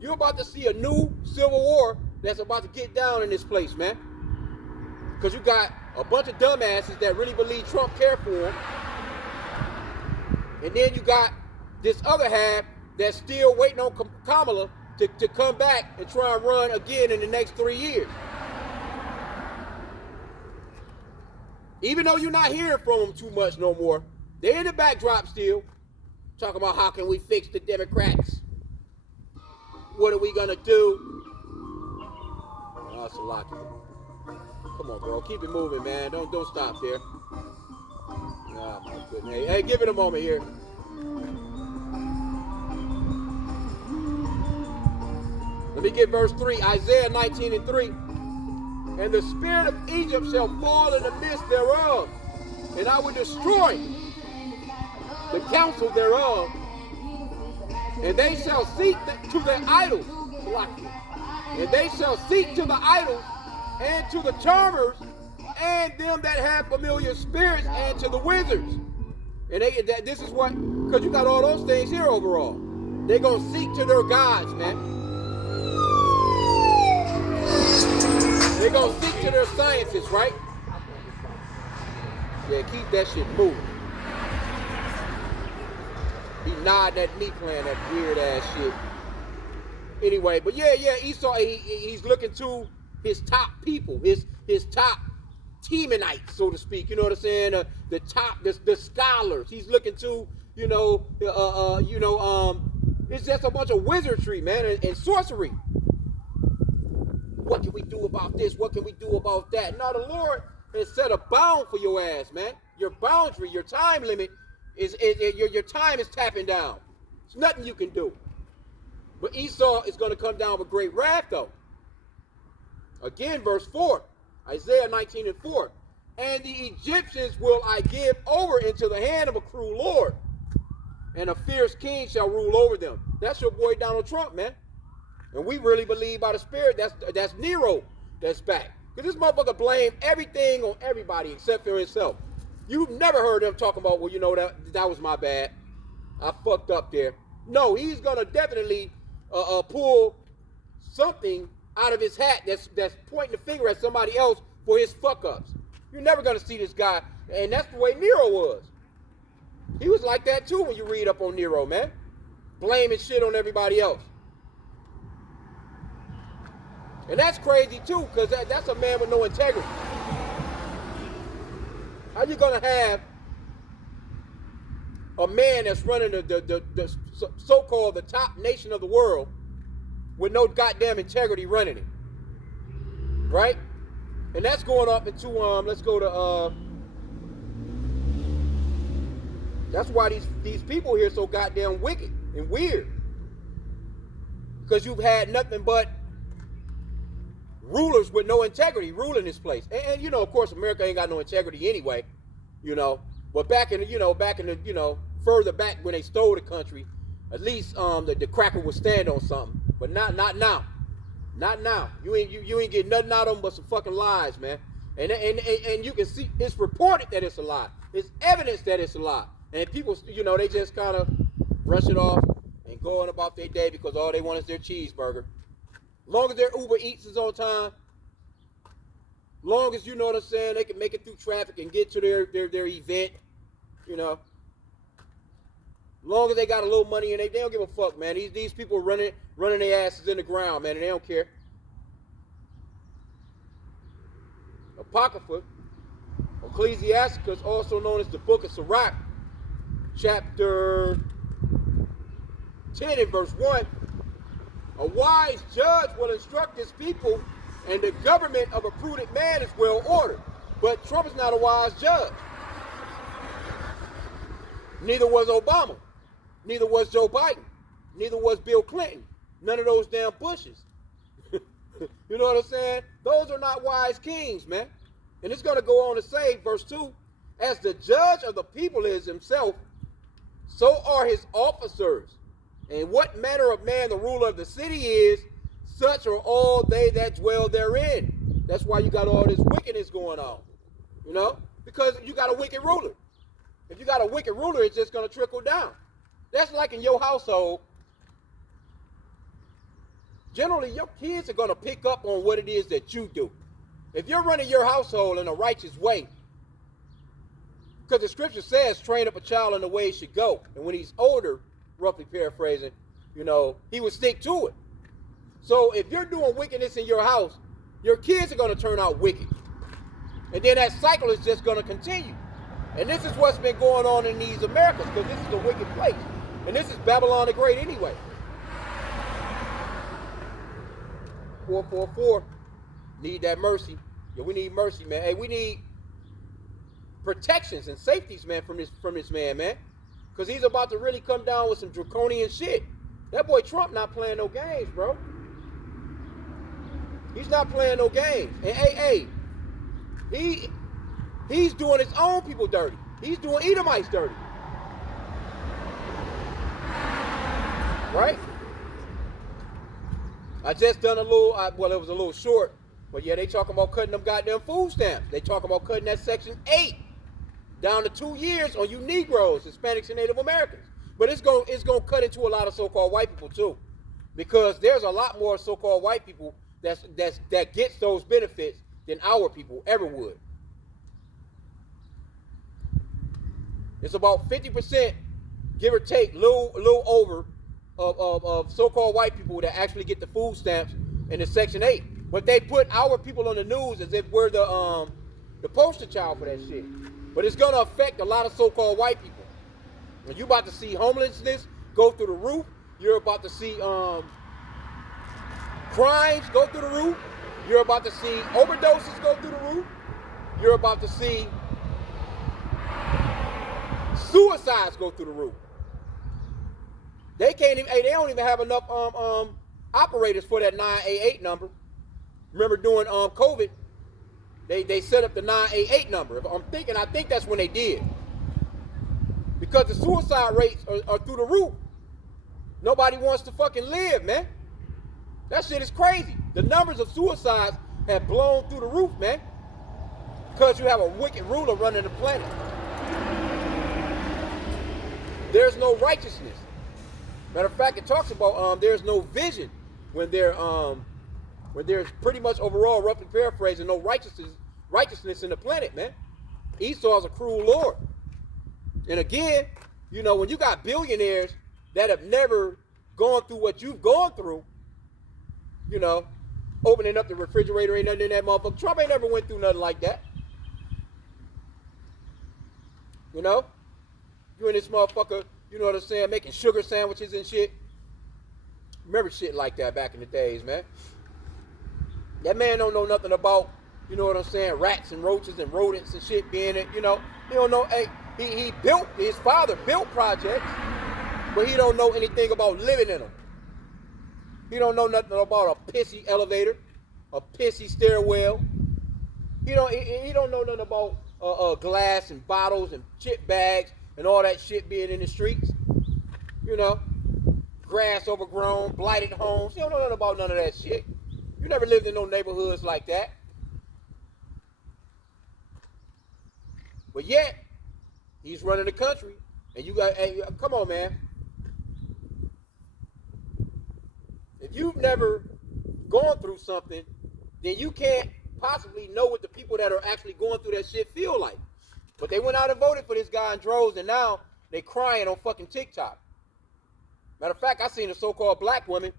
You're about to see a new civil war that's about to get down in this place, man. Because you got a bunch of dumbasses that really believe Trump cared for them. And then you got this other half that's still waiting on Kamala to come back and try and run again in the next 3 years. Even though you're not hearing from them too much no more, they're in the backdrop still, talking about how can we fix the Democrats? What are we gonna do? Oh, it's a lot. Come on, bro, keep it moving, man. Don't stop there. Oh my goodness. Hey, give it a moment here. Let me get verse 3, Isaiah 19:3. And the spirit of Egypt shall fall in the midst thereof, and I will destroy the counsel thereof, and they shall seek to their idols, and they shall seek to the idols and to the charmers and them that have familiar spirits and to the wizards. And this is what, because you got all those things here overall. They're going to seek to their gods, man. They're going to seek to their sciences, right? Yeah, keep that shit moving. He nodding at me playing that weird ass shit. Anyway, but yeah, Esau, he's looking to his top people, his top Temanites, so to speak. You know what I'm saying? The top, the scholars. He's looking to, it's just a bunch of wizardry, man, and sorcery. What can we do about this? What can we do about that? Now the Lord has set a bound for your ass, man. Your boundary, your time limit your time is tapping down. There's nothing you can do. But Esau is going to come down with great wrath, though. Again, verse 4, Isaiah 19:4. And the Egyptians will I give over into the hand of a cruel Lord, and a fierce king shall rule over them. That's your boy Donald Trump, man. And we really believe by the Spirit that's Nero that's back. Because this motherfucker blame everything on everybody except for himself. You've never heard him talking about, well, you know, that was my bad. I fucked up there. No, he's going to definitely pull something out of his hat that's pointing the finger at somebody else for his fuck-ups. You're never going to see this guy. And that's the way Nero was. He was like that too when you read up on Nero, man. Blaming shit on everybody else. And that's crazy too, because that's a man with no integrity. How you gonna have a man that's running the so-called the top nation of the world with no goddamn integrity running it? Right? And that's going up into let's go to that's why these people here are so goddamn wicked and weird. Because you've had nothing but rulers with no integrity ruling this place. And you know, of course, America ain't got no integrity anyway, you know. But back in the further back when they stole the country, at least the cracker would stand on something. But not now. Not now. You ain't getting nothing out of them but some fucking lies, man. And you can see it's reported that it's a lie. It's evidence that it's a lie. And people, you know, they just kind of brush it off and go on about their day because all they want is their cheeseburger. Long as their Uber Eats is on time, long as, you know what I'm saying, they can make it through traffic and get to their event, you know. As long as they got a little money and they don't give a fuck, man. These people running their asses in the ground, man, and they don't care. Apocrypha, Ecclesiasticus, also known as the Book of Sirach, chapter 10 and verse 1. A wise judge will instruct his people, and the government of a prudent man is well ordered. But Trump is not a wise judge. Neither was Obama. Neither was Joe Biden. Neither was Bill Clinton. None of those damn Bushes. You know what I'm saying? Those are not wise kings, man. And it's going to go on to say, verse 2, as the judge of the people is himself, so are his officers. And what manner of man the ruler of the city is, such are all they that dwell therein. That's why you got all this wickedness going on. You know? Because you got a wicked ruler. If you got a wicked ruler, it's just going to trickle down. That's like in your household. Generally, your kids are going to pick up on what it is that you do. If you're running your household in a righteous way, because the scripture says, train up a child in the way he should go. And when he's older, roughly paraphrasing, you know, he would stick to it. So if you're doing wickedness in your house, your kids are going to turn out wicked. And then that cycle is just going to continue. And this is what's been going on in these Americas, because this is a wicked place. And this is Babylon the Great anyway. 444. Need that mercy. Yeah, we need mercy, man. Hey, we need protections and safeties, man, from this man, man. Because he's about to really come down with some draconian shit. That boy Trump not playing no games, bro. He's not playing no games. And hey, he's doing his own people dirty. He's doing Edomites dirty. Right? I just done a little, well, it was a little short, but yeah, they talking about cutting them goddamn food stamps. They talking about cutting that Section 8 down to 2 years on you Negroes, Hispanics, and Native Americans. But it's going to cut into a lot of so-called white people too, because there's a lot more so-called white people that gets those benefits than our people ever would. It's about 50%, give or take, little over, of so-called white people that actually get the food stamps in the Section 8. But they put our people on the news as if we're the poster child for that shit. But it's going to affect a lot of so-called white people. And you're about to see homelessness go through the roof. You're about to see crimes go through the roof. You're about to see overdoses go through the roof. You're about to see suicides go through the roof. They can't even. They don't even have enough operators for that 988 number. Remember during COVID, they set up the 988 number. I think that's when they did. Because the suicide rates are through the roof. Nobody wants to fucking live, man. That shit is crazy. The numbers of suicides have blown through the roof, man. Because you have a wicked ruler running the planet. There's no righteousness. Matter of fact, it talks about there's no vision when there's pretty much overall, roughly paraphrasing, no righteousness in the planet, man. Esau's a cruel lord. And again, you know, when you got billionaires that have never gone through what you've gone through, you know, opening up the refrigerator, ain't nothing in that motherfucker. Trump ain't never went through nothing like that. You know? You and this motherfucker, you know what I'm saying, making sugar sandwiches and shit. Remember shit like that back in the days, man. That man don't know nothing about, you know what I'm saying, rats and roaches and rodents and shit being it, you know. He don't know, his father built projects, but he don't know anything about living in them. He don't know nothing about a pissy elevator, a pissy stairwell. He don't know nothing about glass and bottles and chip bags and all that shit being in the streets. You know, grass overgrown, blighted homes. He don't know nothing about none of that shit. You never lived in no neighborhoods like that. But yet, he's running the country. And you got, hey, come on, man. If you've never gone through something, then you can't possibly know what the people that are actually going through that shit feel like. But they went out and voted for this guy in droves, and now they crying on fucking TikTok. Matter of fact, I seen a so-called black woman,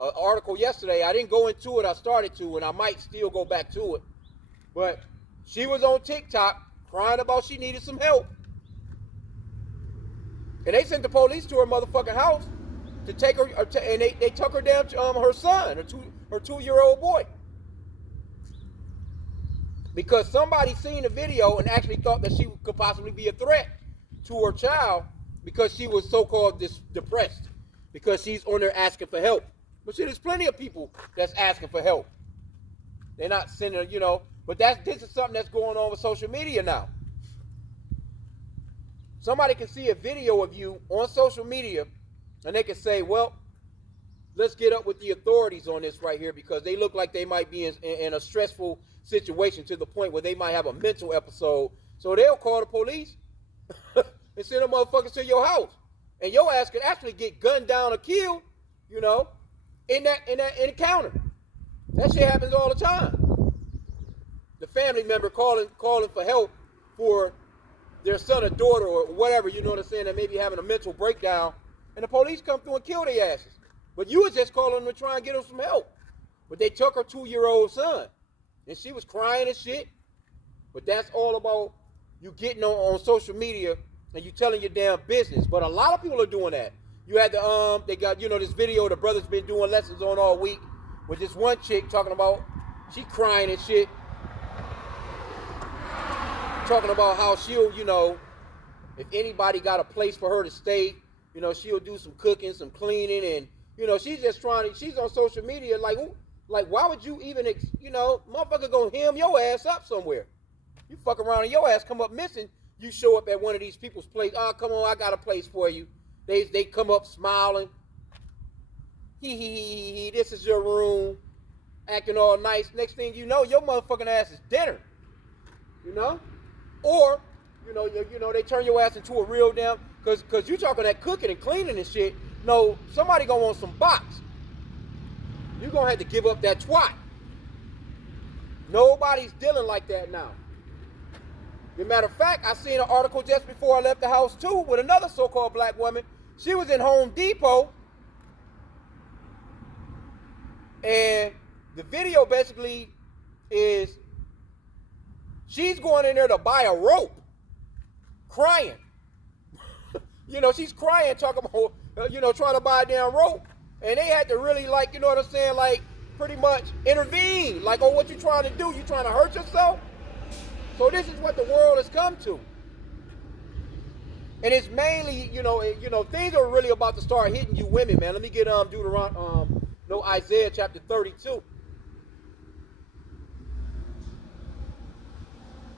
an article yesterday. I didn't go into it. I started to, and I might still go back to it. But she was on TikTok crying about she needed some help. And they sent the police to her motherfucking house to take her, and they took her down to her son, her two-year-old boy. Because somebody seen the video and actually thought that she could possibly be a threat to her child because she was so-called depressed. Because she's on there asking for help. But see, there's plenty of people that's asking for help. They're not sending, you know. But this is something that's going on with social media now. Somebody can see a video of you on social media and they can say, well, let's get up with the authorities on this right here because they look like they might be in a stressful situation to the point where they might have a mental episode. So they'll call the police and send them motherfuckers to your house. And your ass could actually get gunned down or killed, you know, in that encounter. That shit happens all the time. The family member calling for help for their son or daughter or whatever, you know what I'm saying, that may be having a mental breakdown, and the police come through and kill their asses. But you was just calling them to try and get them some help. But they took her 2-year-old son, and she was crying and shit. But that's all about you getting on social media and you telling your damn business. But a lot of people are doing that. You had they got, you know, this video the brother's been doing lessons on all week with this one chick talking about, she crying and shit. Talking about how she'll, you know, if anybody got a place for her to stay, you know, she'll do some cooking, some cleaning, and, you know, she's just she's on social media like why would you even, you know, motherfucker gonna hem your ass up somewhere. You fuck around and your ass come up missing, you show up at one of these people's place, oh, come on, I got a place for you. They come up smiling, hee, this is your room, acting all nice. Next thing you know, your motherfucking ass is dinner, you know? Or, you know, they turn your ass into a real damn, cause you talking that cooking and cleaning and shit. No, somebody gonna want some box. You gonna have to give up that twat. Nobody's dealing like that now. As a matter of fact, I seen an article just before I left the house too with another so-called black woman. She was in Home Depot, and the video basically is she's going in there to buy a rope, crying. You know, she's crying, talking about, you know, trying to buy a damn rope. And they had to really, like, you know what I'm saying, like, pretty much intervene. Like, oh, what you trying to do? You trying to hurt yourself? So this is what the world has come to. And it's mainly, you know, things are really about to start hitting you women, man. Let me get Isaiah chapter 32.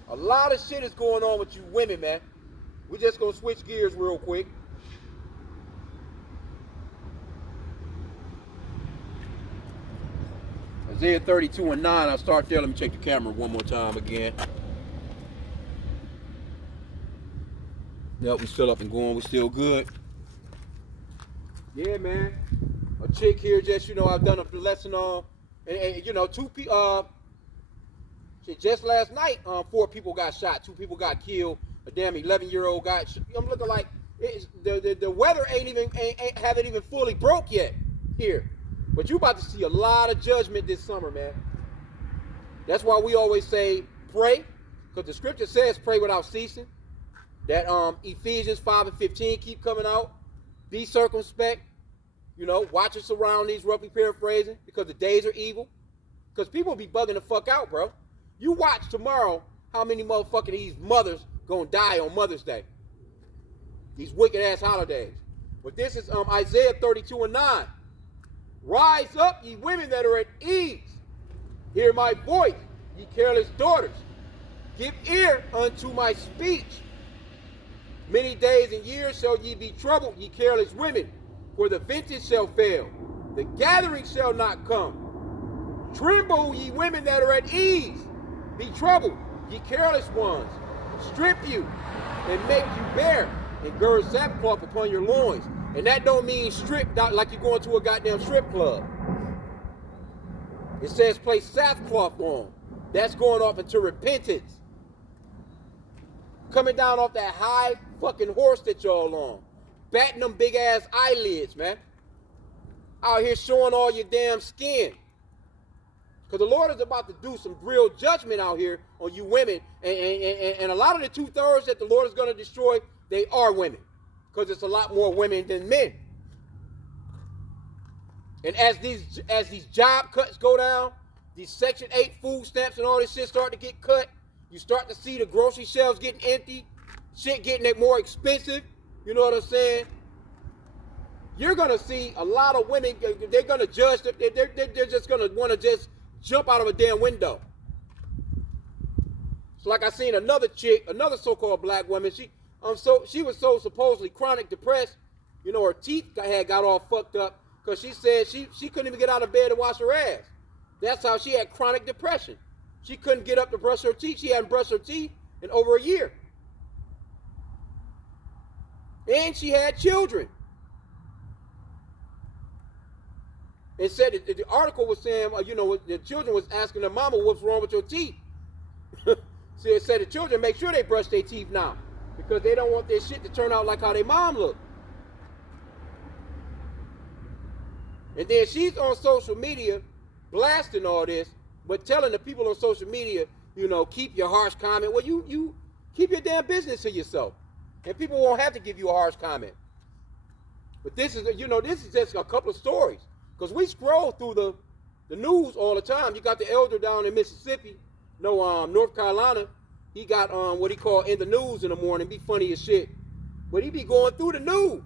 A lot of shit is going on with you women, man. We're just going to switch gears real quick. Isaiah 32 and 9. I'll start there. Let me check the camera one more time again. Yep, we still up and going. We're still good. Yeah, man. A chick here just, you know, I've done a lesson on, and you know, just last night, 4 people got shot, 2 people got killed, a damn 11-year-old got shot. I'm looking like the weather haven't even fully broke yet here. But you about to see a lot of judgment this summer, man. That's why we always say pray, because the scripture says pray without ceasing. That Ephesians 5 and 15 keep coming out. Be circumspect. You know, watch your surroundings, roughly paraphrasing, because the days are evil. Because people be bugging the fuck out, bro. You watch tomorrow how many motherfucking these mothers gonna die on Mother's Day. These wicked ass holidays. But this is Isaiah 32 and 9. Rise up, ye women that are at ease. Hear my voice, ye careless daughters. Give ear unto my speech. Many days and years shall ye be troubled, ye careless women, for the vintage shall fail. The gathering shall not come. Tremble, ye women that are at ease. Be troubled, ye careless ones. Strip you and make you bare, and gird sackcloth upon your loins. And that don't mean strip like you're going to a goddamn strip club. It says place sackcloth on. That's going off into repentance. Coming down off that high fucking horse that y'all on. Batting them big ass eyelids, man. Out here showing all your damn skin. Because the Lord is about to do some real judgment out here on you women. And a lot of the 2/3 that the Lord is going to destroy, they are women. Because it's a lot more women than men. And as these job cuts go down, these Section 8 food stamps and all this shit start to get cut, you start to see the grocery shelves getting empty, shit getting more expensive, you know what I'm saying? You're going to see a lot of women, they're going to judge, they're just going to want to just jump out of a damn window. So like I seen another chick, another so-called black woman, she was so supposedly chronic depressed, you know, her teeth got all fucked up because she said she couldn't even get out of bed to wash her ass. That's how she had chronic depression. She couldn't get up to brush her teeth. She hadn't brushed her teeth in over a year. And she had children. And said the article was saying, you know, the children was asking their mama, what's wrong with your teeth? So it said the children make sure they brush their teeth now because they don't want their shit to turn out like how their mom looked. And then she's on social media blasting all this, but telling the people on social media, you know, keep your harsh comment. Well, you keep your damn business to yourself. And people won't have to give you a harsh comment. But this is, you know, this is just a couple of stories. Because we scroll through the news all the time. You got the elder down in Mississippi, North Carolina. He got what he call in the news in the morning. Be funny as shit. But he be going through the news.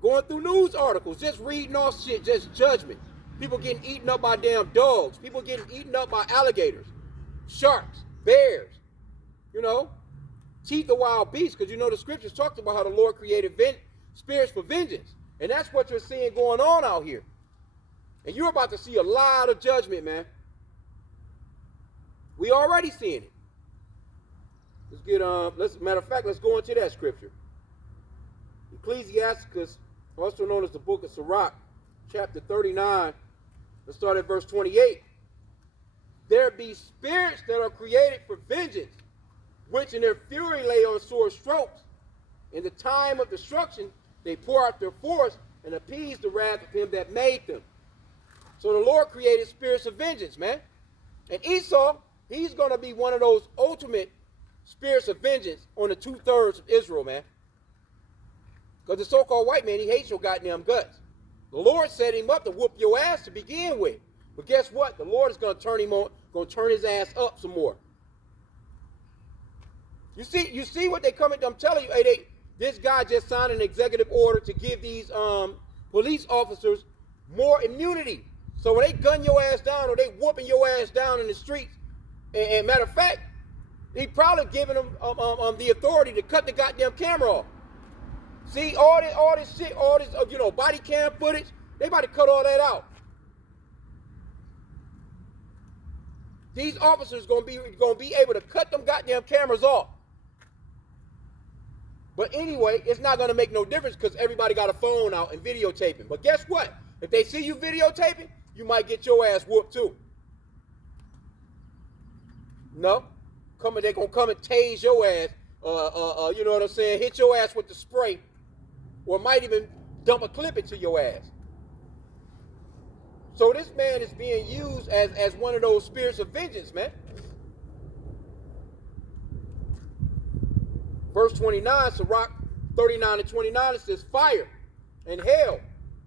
Going through news articles. Just reading off shit. Just judgment. People getting eaten up by damn dogs. People getting eaten up by alligators. Sharks. Bears. You know. Teeth of wild beasts. Because you know the scriptures talked about how the Lord created spirits for vengeance. And that's what you're seeing going on out here. And you're about to see a lot of judgment, man. We already seeing it. Let's get matter of fact, let's go into that scripture. Ecclesiasticus, also known as the book of Sirach, chapter 39. Let's start at verse 28. There be spirits that are created for vengeance, which in their fury lay on sore strokes. In the time of destruction, they pour out their force and appease the wrath of him that made them. So the Lord created spirits of vengeance, man. And Esau, he's going to be one of those ultimate spirits of vengeance on the 2/3 of Israel, man. Because the so-called white man, he hates your goddamn guts. The Lord set him up to whoop your ass to begin with. But guess what? The Lord is going to turn his ass up some more. You see what they come at them telling you, hey, this guy just signed an executive order to give these police officers more immunity. So when they gun your ass down or they whooping your ass down in the streets, and matter of fact, he probably giving them the authority to cut the goddamn camera off. See, all this shit, all this body cam footage, they about to cut all that out. These officers gonna be able to cut them goddamn cameras off. But anyway, it's not gonna make no difference because everybody got a phone out and videotaping. But guess what? If they see you videotaping, you might get your ass whooped too. No? They gonna come and tase your ass, you know what I'm saying, hit your ass with the spray, or might even dump a clip into your ass. So this man is being used as one of those spirits of vengeance, man. Verse 29, Sirach 39 and 29, it says, fire and hail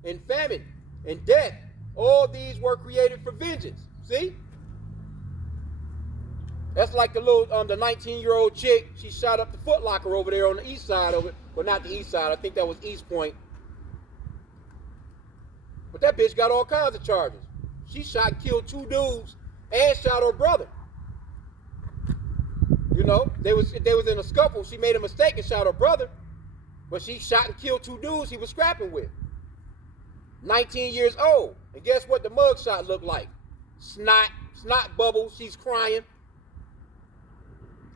and famine and death, all these were created for vengeance. See? That's like the 19-year-old chick. She shot up the Foot Locker over there on the east side of it. Well, not the east side. I think that was East Point. But that bitch got all kinds of charges. She shot and killed 2 dudes and shot her brother. You know, they was in a scuffle. She made a mistake and shot her brother. But she shot and killed 2 dudes he was scrapping with. 19 years old. And guess what the mugshot looked like? Snot bubbles. She's crying.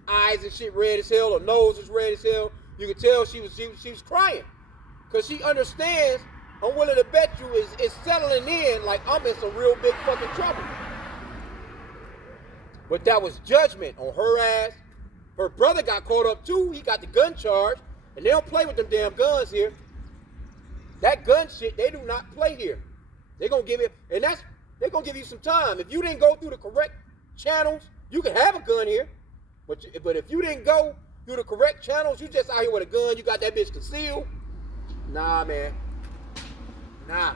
Eyes and shit red as hell. Her nose is red as hell. You could tell she was crying. Because she understands, I'm willing to bet you, is settling in like I'm in some real big fucking trouble. But that was judgment on her ass. Her brother got caught up too. He got the gun charge. And they don't play with them damn guns here. That gun shit, they do not play here. They're gonna give it, and they're gonna give you some time. If you didn't go through the correct channels, you can have a gun here. But if you didn't go through the correct channels, you just out here with a gun, you got that bitch concealed. Nah, man. Nah.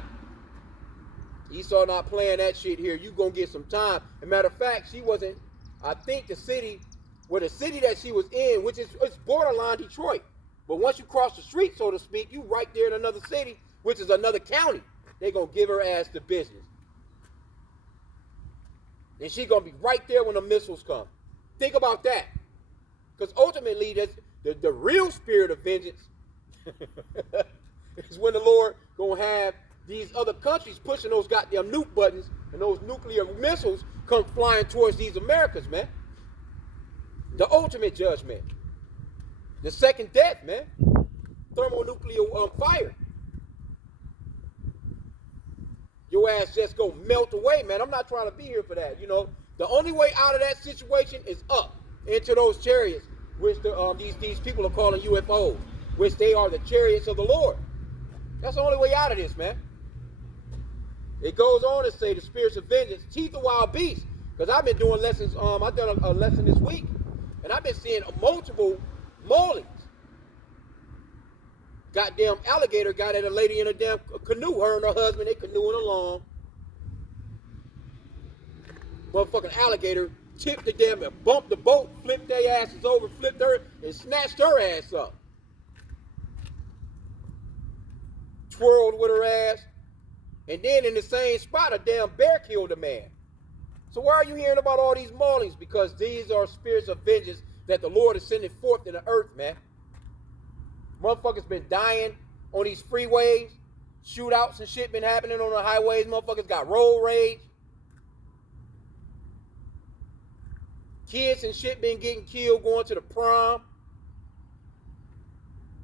Esau not playing that shit here. You gonna get some time. As a matter of fact, she wasn't, I think the city that she was in, which is it's borderline Detroit. But once you cross the street, so to speak, you right there in another city, which is another county. They gonna give her ass the business. And she gonna be right there when the missiles come. Think about that. Because ultimately, that's the real spirit of vengeance is when the Lord gonna have these other countries pushing those goddamn nuke buttons and those nuclear missiles come flying towards these Americas, man. The ultimate judgment. The second death, man. Thermonuclear fire. Your ass just go melt away, man. I'm not trying to be here for that. You know, the only way out of that situation is up into those chariots, which these people are calling UFOs, which they are the chariots of the Lord. That's the only way out of this, man. It goes on to say the spirits of vengeance, teeth of wild beasts. Because I've been doing lessons, I've done a lesson this week, and I've been seeing multiple maulings. Goddamn alligator got at a lady in a damn canoe. Her and her husband, they canoeing along. Motherfucking alligator tipped the damn, bumped the boat, flipped their asses over, flipped her, and snatched her ass up. Twirled with her ass. And then in the same spot, a damn bear killed a man. So why are you hearing about all these maulings? Because these are spirits of vengeance that the Lord is sending forth in the earth, man. Motherfuckers been dying on these freeways. Shootouts and shit been happening on the highways. Motherfuckers got road rage. Kids and shit been getting killed going to the prom.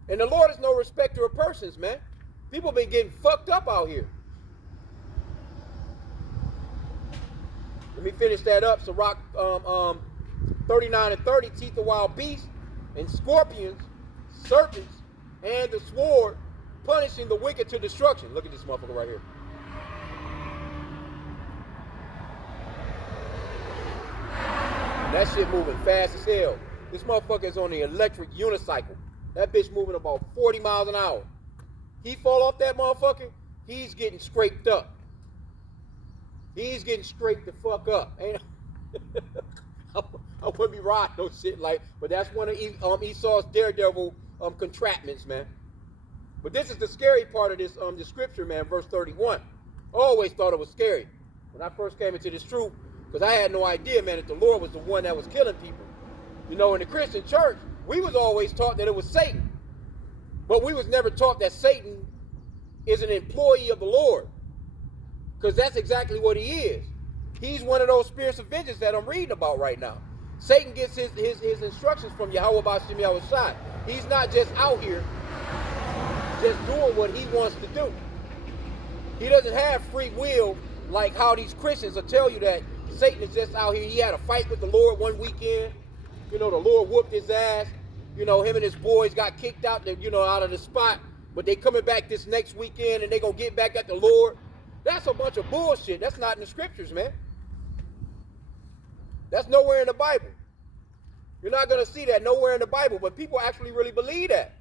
And the Lord is no respecter of persons, man. People been getting fucked up out here. Let me finish that up. Sirach 39 and 30, teeth of wild beasts and scorpions, serpents, and the sword, punishing the wicked to destruction. Look at this motherfucker right here. That shit moving fast as hell. This motherfucker is on the electric unicycle. That bitch moving about 40 miles an hour. He fall off that motherfucker, he's getting scraped up. He's getting scraped the fuck up. Ain't I wouldn't be riding no shit like, but that's one of Esau's daredevil contraptments, man. But this is the scary part of this the scripture, man, verse 31. I always thought it was scary when I first came into this truth, because I had no idea, man, that the Lord was the one that was killing people. You know, in the Christian church, we was always taught that it was Satan. But we was never taught that Satan is an employee of the Lord. Because that's exactly what he is. He's one of those spirits of vengeance that I'm reading about right now. Satan gets his instructions from Yahweh B'Shem Yahushai. He's not just out here just doing what he wants to do. He doesn't have free will like how these Christians will tell you that Satan is just out here. He had a fight with the Lord one weekend. You know, the Lord whooped his ass. You know, him and his boys got kicked out, out of the spot. But they coming back this next weekend and they going to get back at the Lord. That's a bunch of bullshit. That's not in the scriptures, man. That's nowhere in the Bible. You're not going to see that nowhere in the Bible, but people actually really believe that.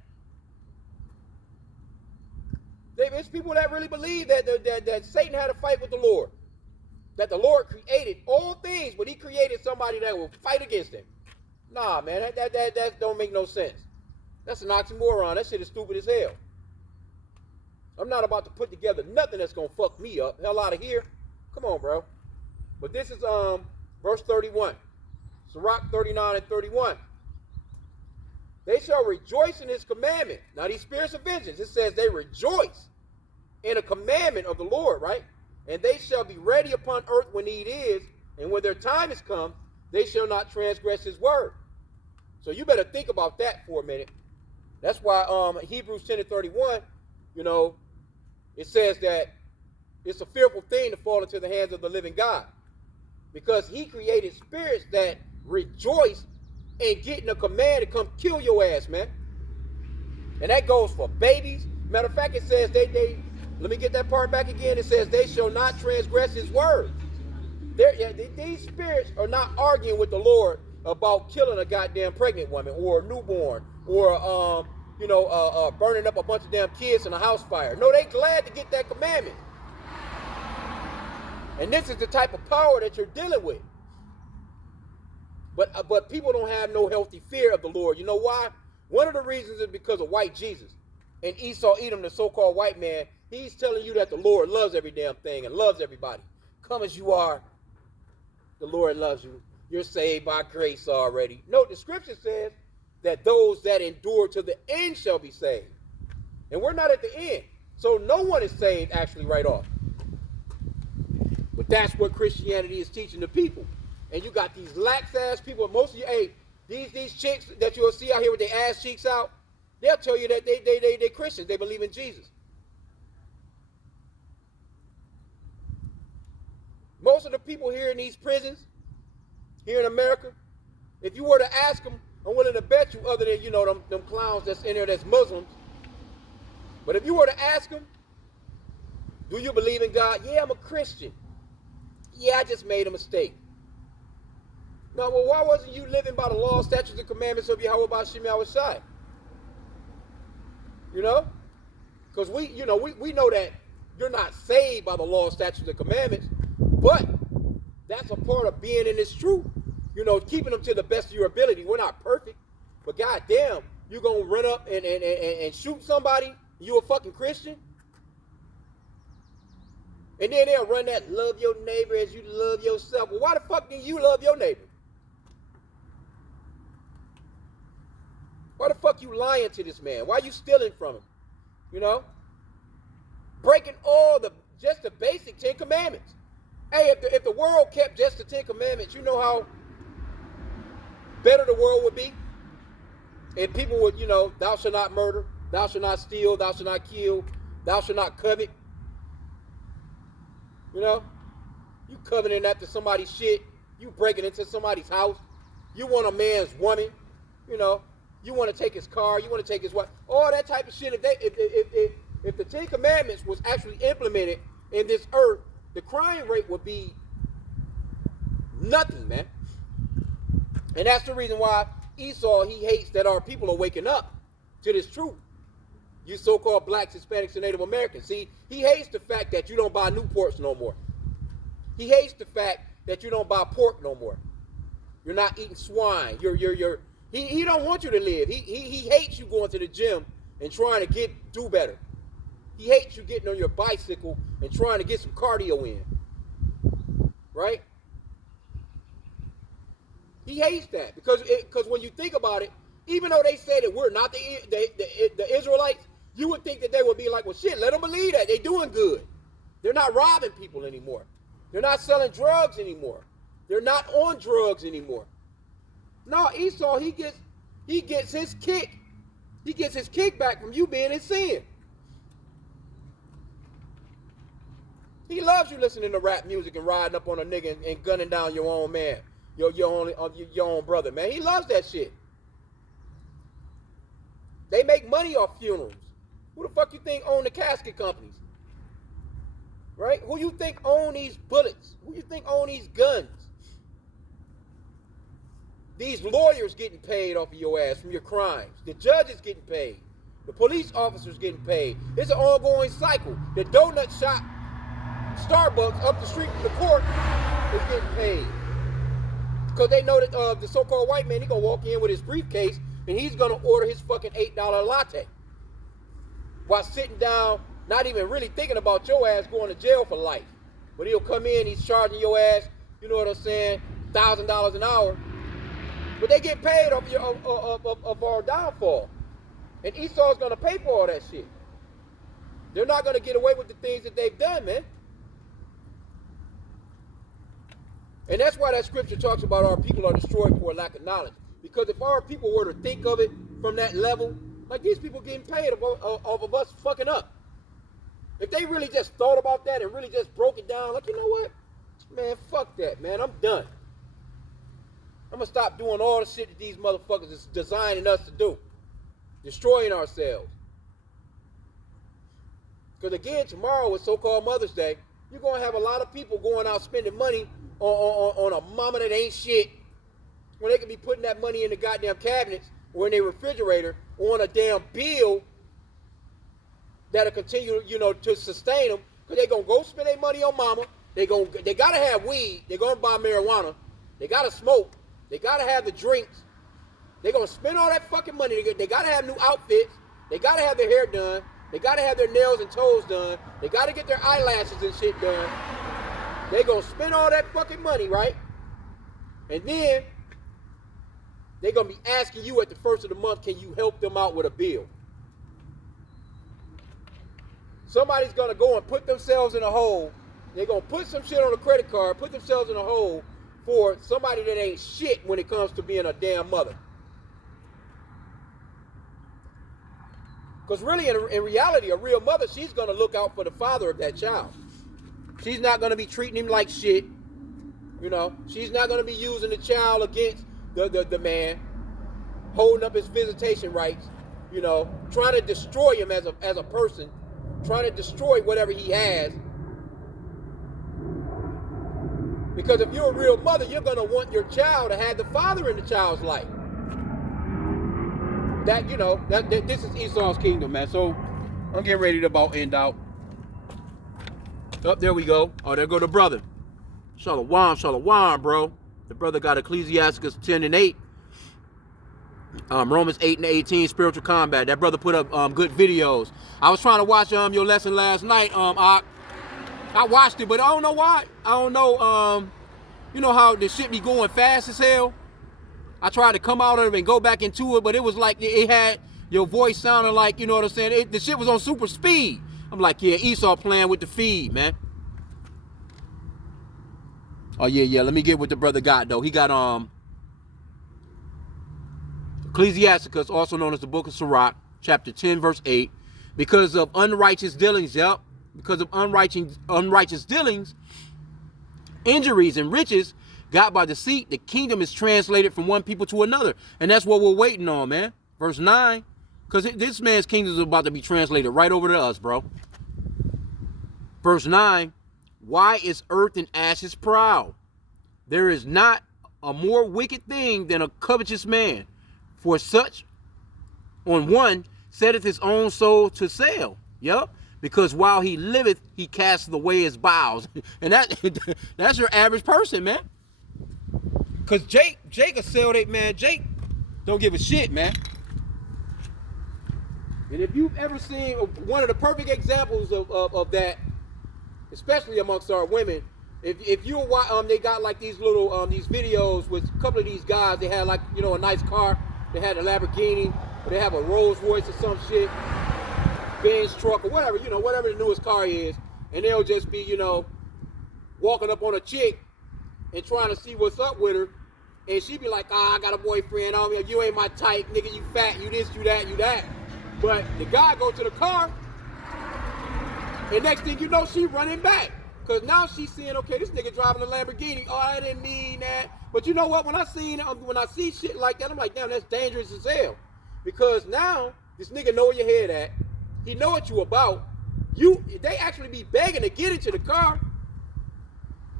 There's people that really believe that Satan had a fight with the Lord. That the Lord created all things, but he created somebody that will fight against him. Nah, man, that don't make no sense. That's an oxymoron. That shit is stupid as hell. I'm not about to put together nothing that's going to fuck me up. Hell out of here. Come on, bro. But this is verse 31. Sirach 39 and 31. They shall rejoice in his commandment. Now these spirits of vengeance, it says they rejoice in a commandment of the Lord, right? And they shall be ready upon earth when need is, and when their time is come, they shall not transgress his word. So you better think about that for a minute. That's why Hebrews 10 and 31, it says that it's a fearful thing to fall into the hands of the living God. Because he created spirits that rejoice in getting a command to come kill your ass, man. And that goes for babies. Matter of fact, it says let me get that part back again. It says they shall not transgress his word. These spirits are not arguing with the Lord about killing a goddamn pregnant woman or a newborn or burning up a bunch of damn kids in a house fire. No, they glad to get that commandment. And this is the type of power that you're dealing with. But people don't have no healthy fear of the Lord. You know why? One of the reasons is because of white Jesus. And Esau Edom, the so-called white man, he's telling you that the Lord loves every damn thing and loves everybody. Come as you are, the Lord loves you. You're saved by grace already. No, the scripture says that those that endure to the end shall be saved. And we're not at the end. So no one is saved actually right off. But that's what Christianity is teaching the people. And you got these lax-ass people. Most of you, these chicks that you'll see out here with their ass cheeks out, they'll tell you that they Christians. They believe in Jesus. Most of the people here in these prisons, here in America, if you were to ask them, I'm willing to bet you, other than, them clowns that's in there that's Muslims, but if you were to ask them, do you believe in God? Yeah, I'm a Christian. Yeah, I just made a mistake. No, well, why wasn't you living by the law, statutes, and commandments of Yahweh B'Shem Yahushai? Because we know that you're not saved by the law, statutes, and commandments, but that's a part of being in this truth. Keeping them to the best of your ability. We're not perfect, but goddamn, you gonna run up and shoot somebody? You a fucking Christian? And then they'll run that love your neighbor as you love yourself. Well, why the fuck didn't you love your neighbor? Why the fuck you lying to this man? Why you stealing from him? Breaking just the basic 10 commandments. Hey, if the world kept just the 10 commandments, you know how better the world would be? And people would, thou shalt not murder, thou shalt not steal, thou shalt not kill, thou shalt not covet. You coveting after somebody's shit. You breaking into somebody's house. You want a man's woman. You want to take his car. You want to take his wife. All that type of shit. If the 10 Commandments was actually implemented in this earth, the crime rate would be nothing, man. And that's the reason why Esau, he hates that our people are waking up to this truth. You so-called blacks, Hispanics, and Native Americans. See, he hates the fact that you don't buy Newports no more. He hates the fact that you don't buy pork no more. You're not eating swine. He don't want you to live. He hates you going to the gym and trying to do better. He hates you getting on your bicycle and trying to get some cardio in. Right? He hates that because when you think about it, even though they say that we're not the Israelites, you would think that they would be like, well, shit, let them believe that. They're doing good. They're not robbing people anymore. They're not selling drugs anymore. They're not on drugs anymore. No, Esau, he gets his kick. He gets his kickback from you being in sin. He loves you listening to rap music and riding up on a nigga and gunning down your own man, your own brother, man. He loves that shit. They make money off funerals. Who the fuck you think own the casket companies? Right? Who you think own these bullets? Who you think own these guns? These lawyers getting paid off of your ass from your crimes. The judges getting paid. The police officers getting paid. It's an ongoing cycle. The donut shop, Starbucks up the street from the court is getting paid. Because they know that the so-called white man, he gonna walk in with his briefcase and he's gonna order his fucking $8 latte. While sitting down, not even really thinking about your ass going to jail for life. But he'll come in, he's charging your ass, you know what I'm saying, $1,000 an hour. But they get paid of our downfall. And Esau's going to pay for all that shit. They're not going to get away with the things that they've done, man. And that's why that scripture talks about our people are destroyed for a lack of knowledge. Because if our people were to think of it from that level, like these people getting paid off of us fucking up. If they really just thought about that and really just broke it down, like, you know what? Man, fuck that, man. I'm done. I'm going to stop doing all the shit that these motherfuckers is designing us to do. destroying ourselves. Because again, tomorrow is so-called Mother's Day. You're going to have a lot of people going out spending money on a mama that ain't shit, when they could be putting that money in the goddamn cabinets or in their refrigerator or on a damn bill that'll continue, to sustain them. Because they're going to go spend their money on mama. They got to have weed. They're going to buy marijuana. They got to smoke. They got to have the drinks. They're going to spend all that fucking money. They got to have new outfits. They got to have their hair done. They got to have their nails and toes done. They got to get their eyelashes and shit done. They're going to spend all that fucking money, right? And then they're going to be asking you at the first of the month, can you help them out with a bill? Somebody's going to go and put themselves in a hole. They're going to put some shit on a credit card, put themselves in a hole for somebody that ain't shit when it comes to being a damn mother. Because really, in reality, a real mother, she's going to look out for the father of that child. She's not going to be treating him like shit. She's not going to be using the child against the man, holding up his visitation rights, trying to destroy him as a person, trying to destroy whatever he has. Because if you're a real mother, you're going to want your child to have the father in the child's life. This is Esau's kingdom, man. So I'm getting ready to about end out. Oh, there we go. Oh, there go the brother. Shalom, bro. The brother got Ecclesiasticus 10 and 8. Romans 8 and 18, spiritual combat. That brother put up good videos. I was trying to watch your lesson last night. I watched it, but I don't know why. I don't know. You know how the shit be going fast as hell? I tried to come out of it and go back into it, but it was like it had your voice sounding like, you know what I'm saying? The shit was on super speed. I'm like, yeah, Esau playing with the feed, man. Oh, yeah. Let me get what the brother got, though. He got Ecclesiasticus, also known as the Book of Sirach, chapter 10, verse 8. Because of unrighteous dealings, because of unrighteous dealings, injuries, and riches got by deceit, the kingdom is translated from one people to another. And that's what we're waiting on, man. Verse 9. Because this man's kingdom is about to be translated right over to us, bro. Verse 9. Why is earth and ashes proud? There is not a more wicked thing than a covetous man. For such on one setteth his own soul to sale. Yep. Because while he liveth, he casteth away his bowels. And that's your average person, man. Because Jake will sell that, man. Jake don't give a shit, man. And if you've ever seen one of the perfect examples of that, especially amongst our women, if you they got like these little these videos with a couple of these guys. They had like a nice car. They had a Lamborghini, or they have a Rolls Royce or some shit, Benz truck or whatever, whatever the newest car is, and they'll just be walking up on a chick and trying to see what's up with her, and she be like, I got a boyfriend. You ain't my type, nigga. You fat. You this. You that. You that. But the guy go to the car, and next thing you know, she running back. Because now she's seeing, okay, this nigga driving a Lamborghini. Oh, I didn't mean that. But you know what? When I see shit like that, I'm like, damn, that's dangerous as hell. Because now, this nigga know where your head at. He know what you about. They actually be begging to get into the car.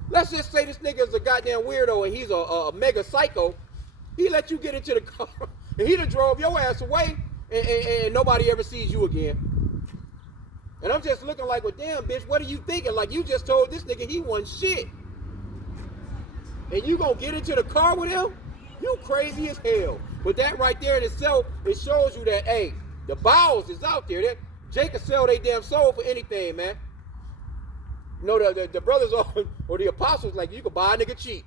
Let's just say this nigga is a goddamn weirdo and he's a mega psycho. He let you get into the car and he done drove your ass away and nobody ever sees you again. And I'm just looking like, well, damn, bitch, what are you thinking? Like, you just told this nigga he wasn't shit. And you gonna get into the car with him? You crazy as hell. But that right there in itself, it shows you that, hey, the bowels is out there. Jake can sell their damn soul for anything, man. The brothers or the apostles, like, you can buy a nigga cheap.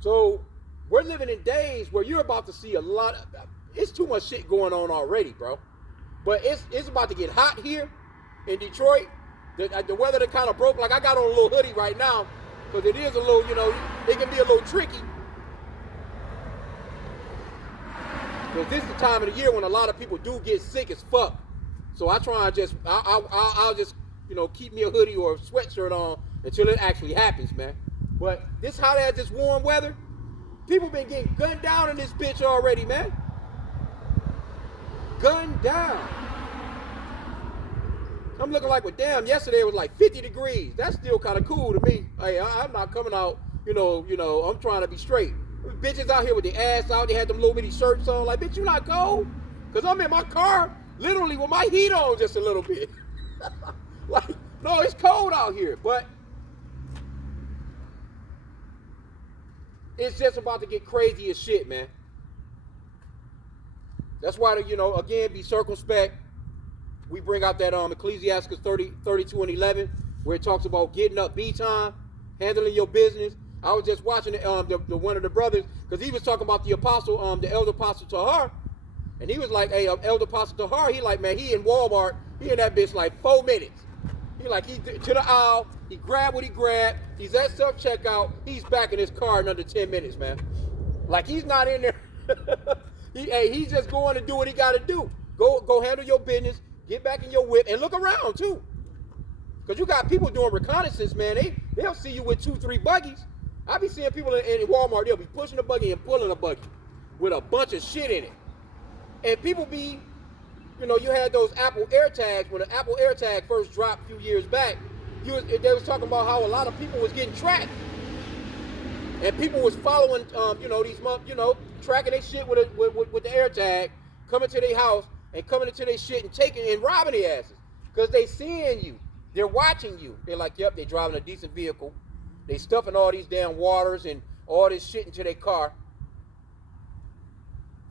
So, we're living in days where you're about to see a lot of, it's too much shit going on already, bro. But it's about to get hot here in Detroit. The weather that kind of broke. Like, I got on a little hoodie right now because it is a little, it can be a little tricky. Because this is the time of the year when a lot of people do get sick as fuck. So I try and I'll just, keep me a hoodie or a sweatshirt on until it actually happens, man. But this hot ass, this warm weather, People been getting gunned down in this bitch already, man. Gunned down. I'm looking like, well, damn, yesterday it was like 50 degrees. That's still kind of cool to me. Hey, I'm not coming out, I'm trying to be straight. Bitches out here with their ass out, they had them little bitty shirts on. Like, bitch, you not cold? Because I'm in my car, literally with my heat on just a little bit. Like, no, it's cold out here, but it's just about to get crazy as shit, man. That's why, again, be circumspect. We bring out that Ecclesiastes 32 and 11, where it talks about getting up B time, handling your business. I was just watching the one of the brothers, because he was talking about the apostle, the elder apostle Tahar, and he was like, hey, elder apostle Tahar, he like, man, he in Walmart, he in that bitch like 4 minutes. He like, he to the aisle, he grabbed what he grabbed, he's at self-checkout, he's back in his car in under 10 minutes, man. Like, he's not in there. He's just going to do what he got to do. Go handle your business, get back in your whip, and look around, too. Because you got people doing reconnaissance, man. They'll see you with 2-3 buggies. I be seeing people in Walmart, they'll be pushing a buggy and pulling a buggy with a bunch of shit in it. And people be, you had those Apple AirTags. When the Apple AirTag first dropped a few years back, they was talking about how a lot of people was getting tracked. And people was following, tracking their shit with the AirTag, coming to their house and coming into their shit and taking and robbing their asses. Because they seeing you. They're watching you. They're like, yep, they driving a decent vehicle. They stuffing all these damn waters and all this shit into their car.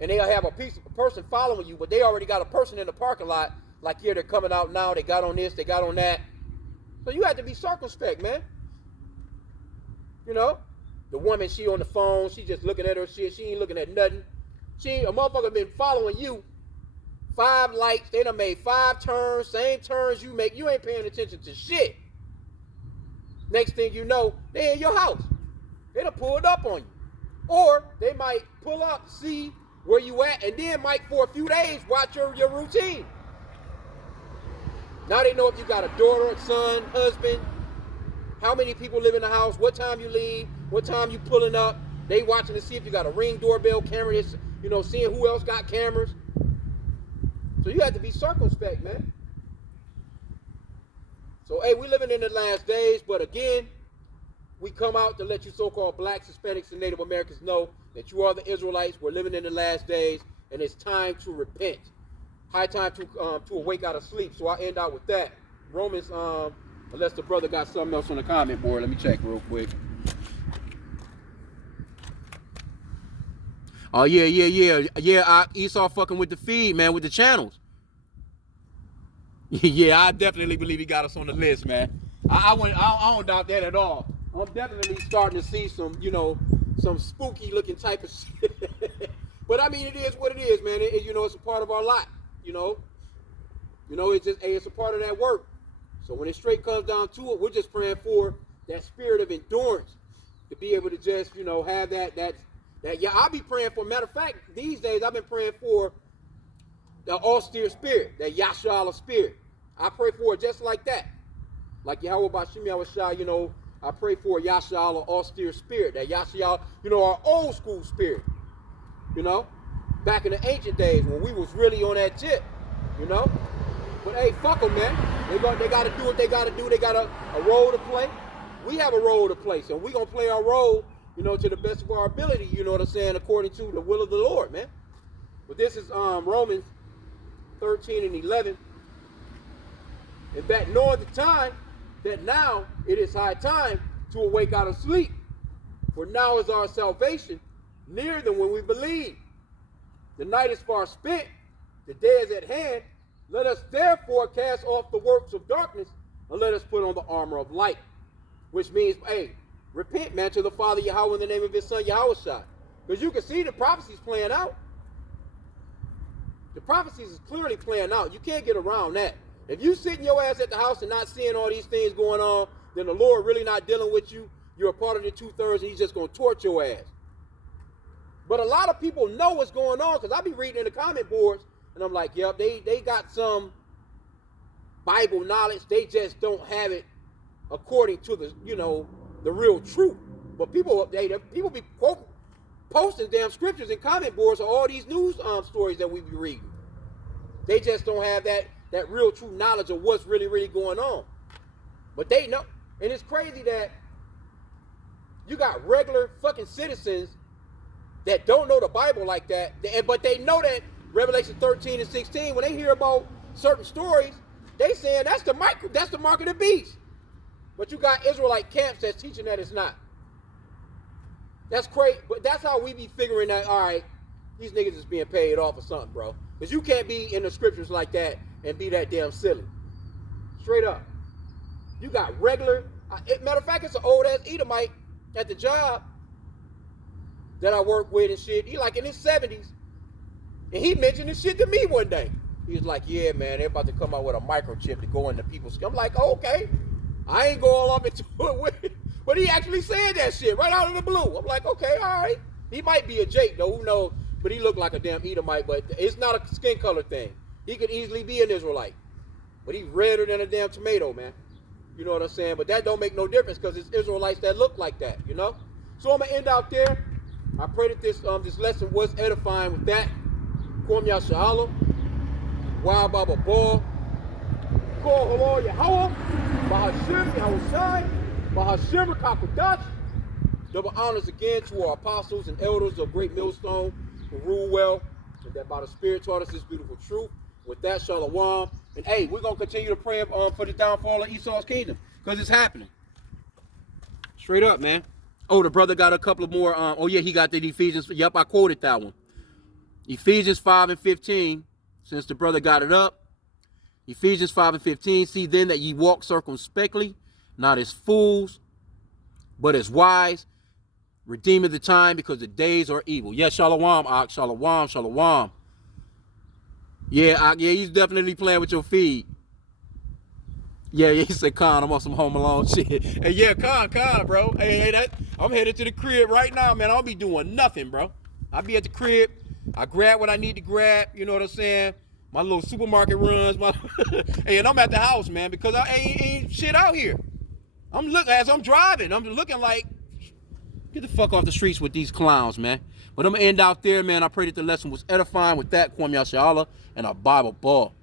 And they'll have a person following you, but they already got a person in the parking lot. Like, here, they're coming out now. They got on this, they got on that. So you have to be circumspect, man. The woman, she on the phone, she just looking at her shit. She ain't looking at nothing. A motherfucker been following you. 5 lights, they done made 5 turns, same turns you make. You ain't paying attention to shit. Next thing you know, they in your house. They done pulled up on you. Or they might pull up, see where you at, and then might for a few days watch your routine. Now they know if you got a daughter, son, husband, how many people live in the house, what time you leave, what time you pulling up. They watching to see if you got a Ring doorbell camera, seeing who else got cameras. So you have to be circumspect, man. So, hey, we living in the last days, but again, we come out to let you so-called blacks, Hispanics, and Native Americans know that you are the Israelites. We're living in the last days, and it's time to repent. High time to awake out of sleep. So I end out with that. Romans, unless the brother got something else on the comment board. Let me check real quick. Oh, yeah, Esau fucking with the feed, man, with the channels. Yeah, I definitely believe he got us on the list, man. I don't doubt that at all. I'm definitely starting to see some, some spooky looking type of shit. But I mean, it is what it is, man. It's a part of our lot, it's a part of that work. So when it straight comes down to it, we're just praying for that spirit of endurance to be able to just, have that. Yeah, I'll be praying for. Matter of fact, these days I've been praying for the austere spirit, that Yashala spirit. I pray for it just like that. Like Yahweh Bashim Yahushua, I pray for a Yashala austere spirit, that Yashala, our old school spirit. Back in the ancient days when we was really on that tip, But hey, fuck them, man. They got to do what they got to do. They got a role to play. We have a role to play, so we're going to play our role, to the best of our ability, according to the will of the Lord, man. But this is Romans 13 and 11. And that knowing the time, that now it is high time to awake out of sleep. For now is our salvation nearer than when we believe. The night is far spent, the day is at hand. Let us therefore cast off the works of darkness, and let us put on the armor of light. Which means, hey, repent, man, to the Father Yahweh in the name of his son Yahushua. Because you can see the prophecies playing out. The prophecies is clearly playing out. You can't get around that. If you sitting your ass at the house and not seeing all these things going on, then the Lord really not dealing with you. You're a part of the 2/3 and he's just going to torch your ass. But a lot of people know what's going on, because I be reading in the comment boards and I'm like, yep, they got some Bible knowledge. They just don't have it according to the, the real truth. But people be quoting posting damn scriptures and comment boards of all these news stories that we be reading. They just don't have that real true knowledge of what's really, really going on. But they know. And it's crazy that you got regular fucking citizens that don't know the Bible like that, but they know that Revelation 13 and 16, when they hear about certain stories, they saying that's the mark of the beast. But you got Israelite camps that's teaching that it's not. That's crazy, but that's how we be figuring that, all right, these niggas is being paid off or something, bro. Because you can't be in the scriptures like that and be that damn silly. Straight up. You got regular, matter of fact, it's an old ass Edomite at the job that I work with and shit. He like in his 70s. And he mentioned this shit to me one day. He was like, yeah, man, they're about to come out with a microchip to go into people's skin. I'm like, oh, okay. I ain't going all up into it with it. But he actually said that shit right out of the blue. I'm like, okay, all right. He might be a Jake, though, who knows? But he looked like a damn Edomite, but it's not a skin color thing. He could easily be an Israelite. But he's redder than a damn tomato, man. You know what I'm saying? But that don't make no difference because it's Israelites that look like that, you know? So I'm going to end out there. I pray that this lesson was edifying with that. Kwam Yasha'Allah. Wild Baba Ball. Call hello Yahweh. Bahashim Yahushai. Bahashim Kakudach. Double honors again to our apostles and elders of Great Millstone who rule well, and that by the Spirit taught us this beautiful truth. With that, Shalom. And hey, we're going to continue to pray for the downfall of Esau's kingdom because it's happening. Straight up, man. Oh, the brother got a couple of more. Oh, yeah, he got the Ephesians. Yep, I quoted that one. Ephesians 5 and 15, since the brother got it up. Ephesians 5 and 15, see then that ye walk circumspectly, not as fools, but as wise, redeeming the time because the days are evil. Yes, Shalom, Ak, Shalom, Shalom. Yeah, he's definitely playing with your feed. Yeah, he said, Con, I'm on some Home Alone shit. Hey, yeah, Con, bro. Hey, I'm headed to the crib right now, man. I'll be doing nothing, bro. I'll be at the crib. I grab what I need to grab, you know what I'm saying? My little supermarket runs. Hey, and I'm at the house, man, because I ain't shit out here. As I'm driving, I'm looking like, get the fuck off the streets with these clowns, man. But I'm going to end out there, man. I pray that the lesson was edifying with that, Kwam Yasha'Allah, and a Bible ball.